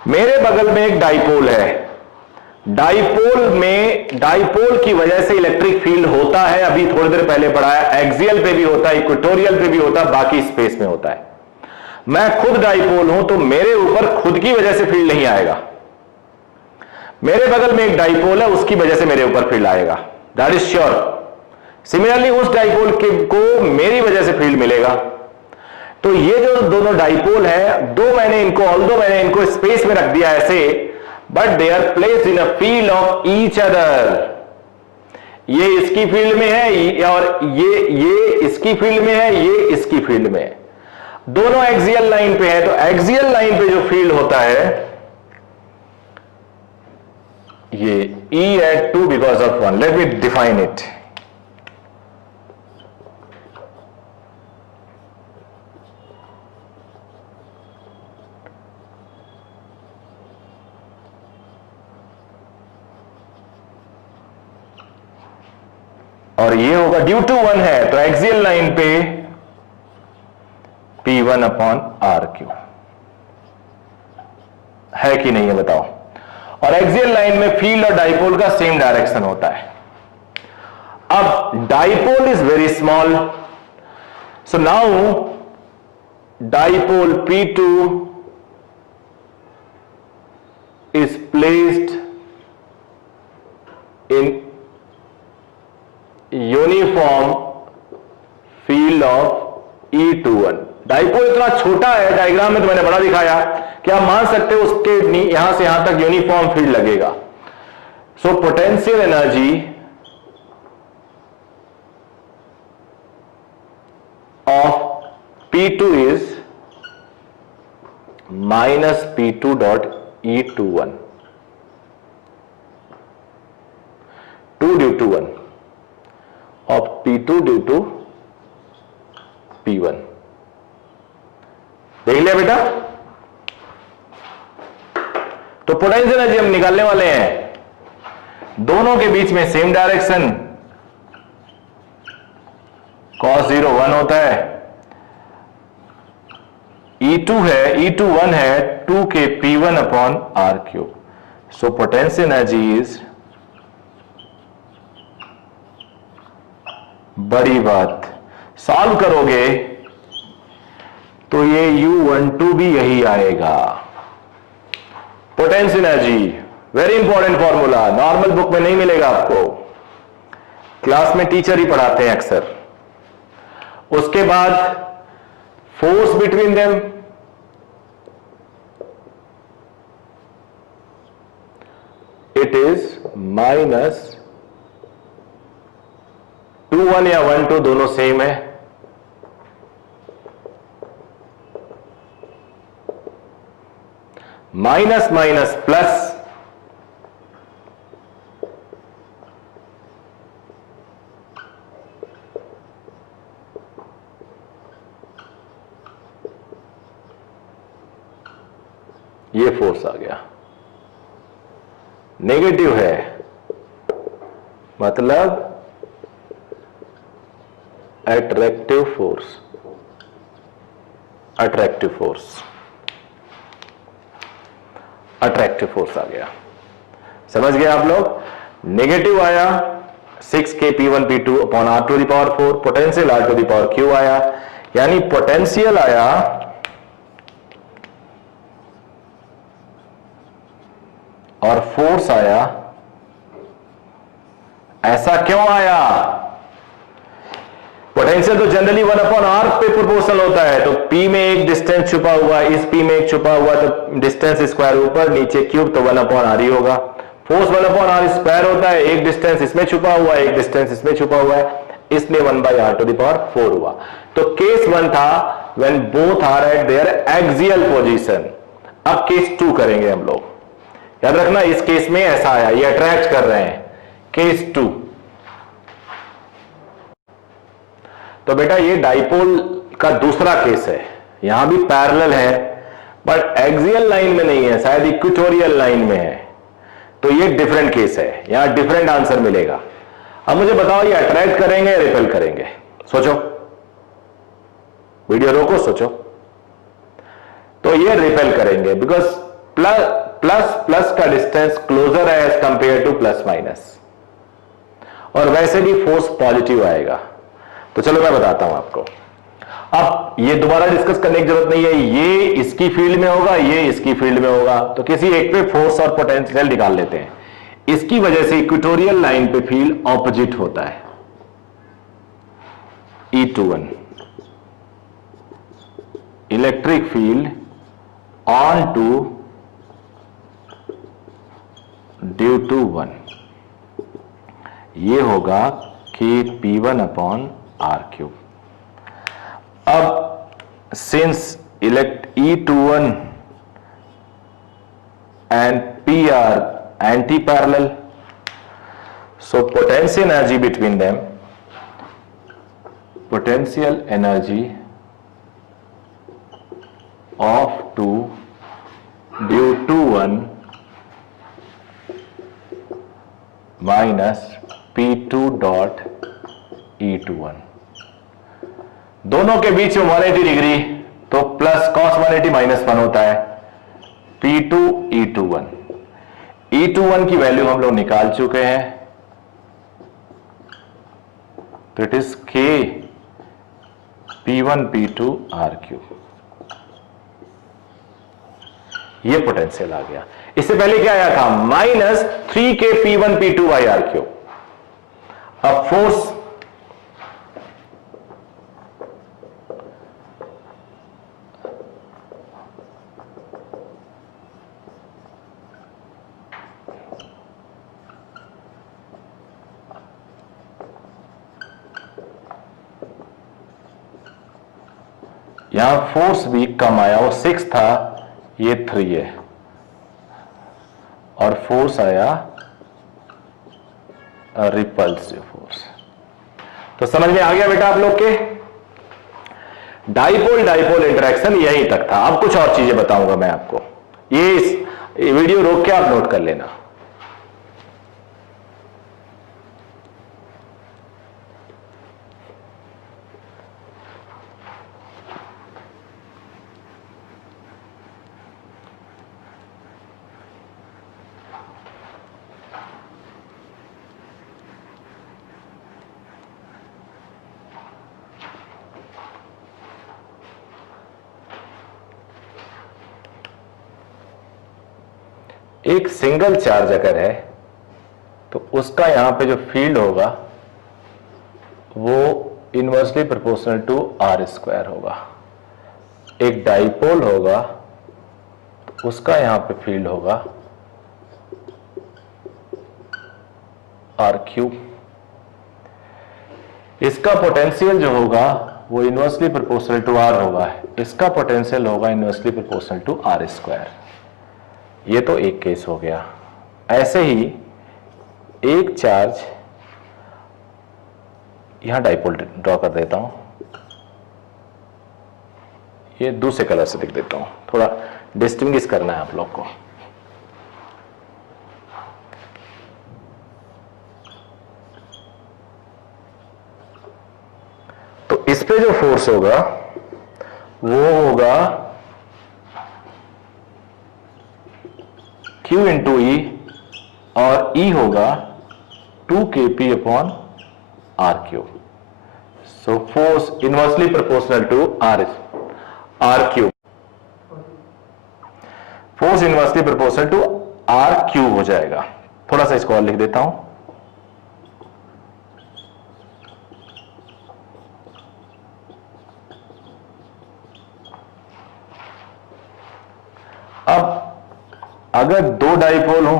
मेरे बगल में एक डाइपोल है, डाइपोल की वजह से इलेक्ट्रिक फील्ड होता है, अभी थोड़ी देर पहले पढ़ा है, एक्सियल पे भी होता है, इक्वेटोरियल पे भी होता है, बाकी स्पेस में होता है। मैं खुद डाइपोल हूं तो मेरे ऊपर खुद की वजह से फील्ड नहीं आएगा। मेरे बगल में एक डाइपोल है, उसकी वजह से मेरे ऊपर फील्ड आएगा, दैट इज श्योर। सिमिलरली उस डाइपोल को मेरी वजह से फील्ड मिलेगा। तो ये जो दोनों डाइपोल है, मैंने इनको स्पेस में रख दिया ऐसे, but they are placed in a field of each other. ये इसकी फील्ड में है और ये इसकी फील्ड में है, ये इसकी फील्ड में है, दोनों एक्सियल लाइन पे है। तो एक्सियल लाइन पे जो फील्ड होता है ये E@2 because of 1। Let me define it. और ये होगा ड्यू टू 1 है, तो एक्सियल लाइन पे P1/RQ है कि नहीं है बताओ। और एक्सियल लाइन में फील्ड और डाइपोल का सेम डायरेक्शन होता है। अब dipole is very small, so now dipole P2 is placed in uniform field of E21। Dipole इतना छोटा है, डायग्राम में तो मैंने बड़ा दिखाया कि आप मान सकते हो उसके यहां से यहां तक यूनिफॉर्म फील्ड लगेगा। सो potential energy of P2 is minus P2.E21, 2 due to 1 of P2 due to P1। देख लिया बेटा? तो पोटेंशियल एनर्जी हम निकालने वाले हैं, दोनों के बीच में सेम डायरेक्शन, cos 0 1 होता है, E2 है, E2 1 है, 2 के P1 upon R cube. So potential energy is, बड़ी बात, सॉल्व करोगे तो ये U12 भी यही आएगा। Potential energy very important formula, normal book में नहीं मिलेगा आपको, क्लास में टीचर ही पढ़ाते हैं अक्सर। उसके बाद force between them, it is minus 2 1 या 1 2 दोनों सेम है, माइनस माइनस प्लस, ये फोर्स आ गया, नेगेटिव है मतलब attractive force, attractive force, attractive force आ गया। समझ गए आप लोग? नेगेटिव आया 6k P1 P2 upon R to the power 4, potential R to the power Q आया, यानी पोटेंशियल आया और फोर्स आया। ऐसा क्यों आया? पोटेंशियल तो जनरली 1 अपॉन आर पे प्रोपोर्शनल होता है, तो P में एक डिस्टेंस छुपा हुआ, इस P में एक छुपा हुआ, तो डिस्टेंस स्क्वायर ऊपर नीचे क्यूब, तो 1 अपॉन आर ही होगा। फोर्स 1 अपॉन आर स्क्वायर होता है, एक डिस्टेंस इसमें छुपा हुआ है, एक डिस्टेंस इसमें छुपा हुआ है, इसलिए 1 by R to the power 4 हुआ। तो केस 1 था when both are at there axial position. अब केस 2 करेंगे हम लोग, याद रखना इस केस में ऐसा आया, ये अट्रैक्ट कर रहे हैं। केस 2, तो बेटा ये डाइपोल का दूसरा केस है, यहां भी पैरेलल है बट एक्सियल लाइन में नहीं है, शायद इक्वेटोरियल लाइन में है, तो ये डिफरेंट केस है, यहां डिफरेंट आंसर मिलेगा। अब मुझे बताओ ये अट्रैक्ट करेंगे या रिपेल करेंगे? सोचो, वीडियो रोको, सोचो। तो ये रिपेल करेंगे, बिकॉज प्लस प्लस का डिस्टेंस क्लोजर है as compare to plus minus, और वैसे भी फोर्स पॉजिटिव आएगा। तो चलो मैं बताता हूं आपको। अब ये दोबारा डिस्कस करने की जरूरत नहीं है, ये इसकी फील्ड में होगा, ये इसकी फील्ड में होगा, तो किसी एक पे फोर्स और पोटेंशियल निकाल लेते हैं। इसकी वजह से इक्वेटोरियल लाइन पे फील्ड ऑपोजिट होता है, E21 electric field on two due to 1, ये होगा k P1 upon R cube. अब since E21 and P are anti-parallel, so potential energy between them, potential energy of 2 due to 1 minus P2 dot E21, दोनों के बीच में 180 degree, तो plus cos 180 minus 1 होता है, P2 E21। E21 की value हम लोग निकाल चुके हैं, तो it is K P1 P2 R cube. ये पोटेंशियल आ गया। इससे पहले क्या आया था? Minus 3K P1 P2 by R cube. अब फोर्स यहां फोर्स भी कम आया, वो 6 था, ये 3 है, और फोर्स आया रिपल्सिव फोर्स। तो समझ में आ गया बेटा आप लोग के? डाइपोल डाइपोल इंटरेक्शन यहीं तक था। अब कुछ और चीजें बताऊंगा मैं आपको, ये वीडियो रोक के आप नोट कर लेना। एक सिंगल चार्ज अगर है तो उसका यहां पे जो फील्ड होगा वो inversely proportional to R square होगा। एक डाइपोल होगा तो उसका यहां पे फील्ड होगा आर क्यूब। इसका पोटेंशियल जो होगा वो इनवर्सली प्रोपोर्शनल टू आर होगा, इसका पोटेंशियल होगा inversely proportional to R square. ये तो एक केस हो गया। ऐसे ही एक चार्ज यहां डाइपोल ड्रॉ कर देता हूं, ये दूसरे कलर से लिख देता हूं, थोड़ा डिस्टिंग्विश करना है आप लोग को। तो इस पे जो फोर्स होगा वो होगा Q इंटू ई, और E होगा 2kp upon R cube. So force inversely proportional to R cube, force inversely proportional to R cube हो जाएगा। थोड़ा सा इसको और लिख देता हूं। अब अगर दो डाइपोल हो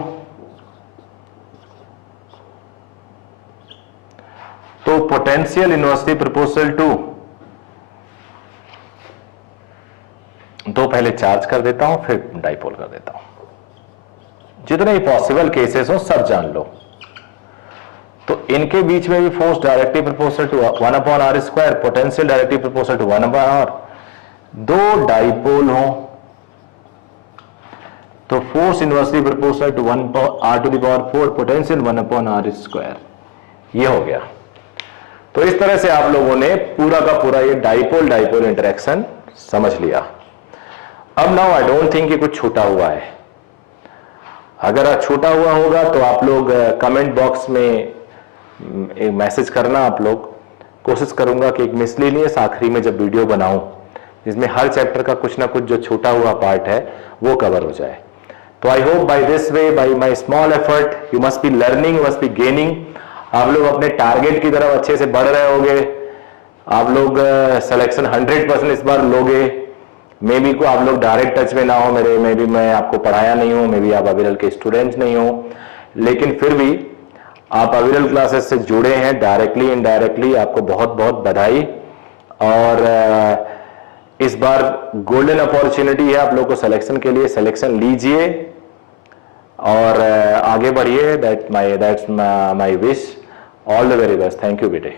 तो पोटेंशियल इनवर्सली प्रोपोर्शनल टू, तो पहले चार्ज कर देता हूं फिर डाइपोल कर देता हूं। जितने ही पॉसिबल केसेस हो सब जान लो। तो इनके बीच में भी force directly proportional to 1 upon R square, potential directly proportional to 1 upon R. दो डाइपोल हो तो force inversely proportional to 1 R to the power 4, potential 1 upon R square. ये हो गया। तो इस तरह से आप लोगों ने पूरा का पूरा ये डाइपोल डाइपोल इंटरेक्शन समझ लिया। अब नाउ आई डोंट थिंक कि कुछ छूटा हुआ है। अगर छूटा हुआ होगा तो आप लोग कमेंट बॉक्स में एक मैसेज करना। आप लोग कोशिश करूंगा कि एक मिसलेनियस आखिरी में जब वीडियो बनाऊं जिसमें हर चैप्टर का कुछ ना कुछ जो छूटा हुआ पार्ट है वो कवर हो जाए। तो I hope by this way, by my small effort, you must be learning, must be gaining. आप लोग अपने टारगेट की तरफ अच्छे से बढ़ रहे होंगे। आप लोग सिलेक्शन 100% इस बार लोगे। मे बी को आप लोग डायरेक्ट टच में ना हो मेरे, मे बी मैं आपको पढ़ाया नहीं हूं, मे बी आप अविरल के स्टूडेंट्स नहीं हो, लेकिन फिर भी आप अविरल क्लासेस से जुड़े हैं डायरेक्टली इनडायरेक्टली, आपको बहुत बहुत बधाई। और इस बार गोल्डन अपॉर्चुनिटी है आप लोग को सिलेक्शन के लिए। सिलेक्शन लीजिए और आगे बढ़िए। That's my wish. All the very best. Thank you बेटे।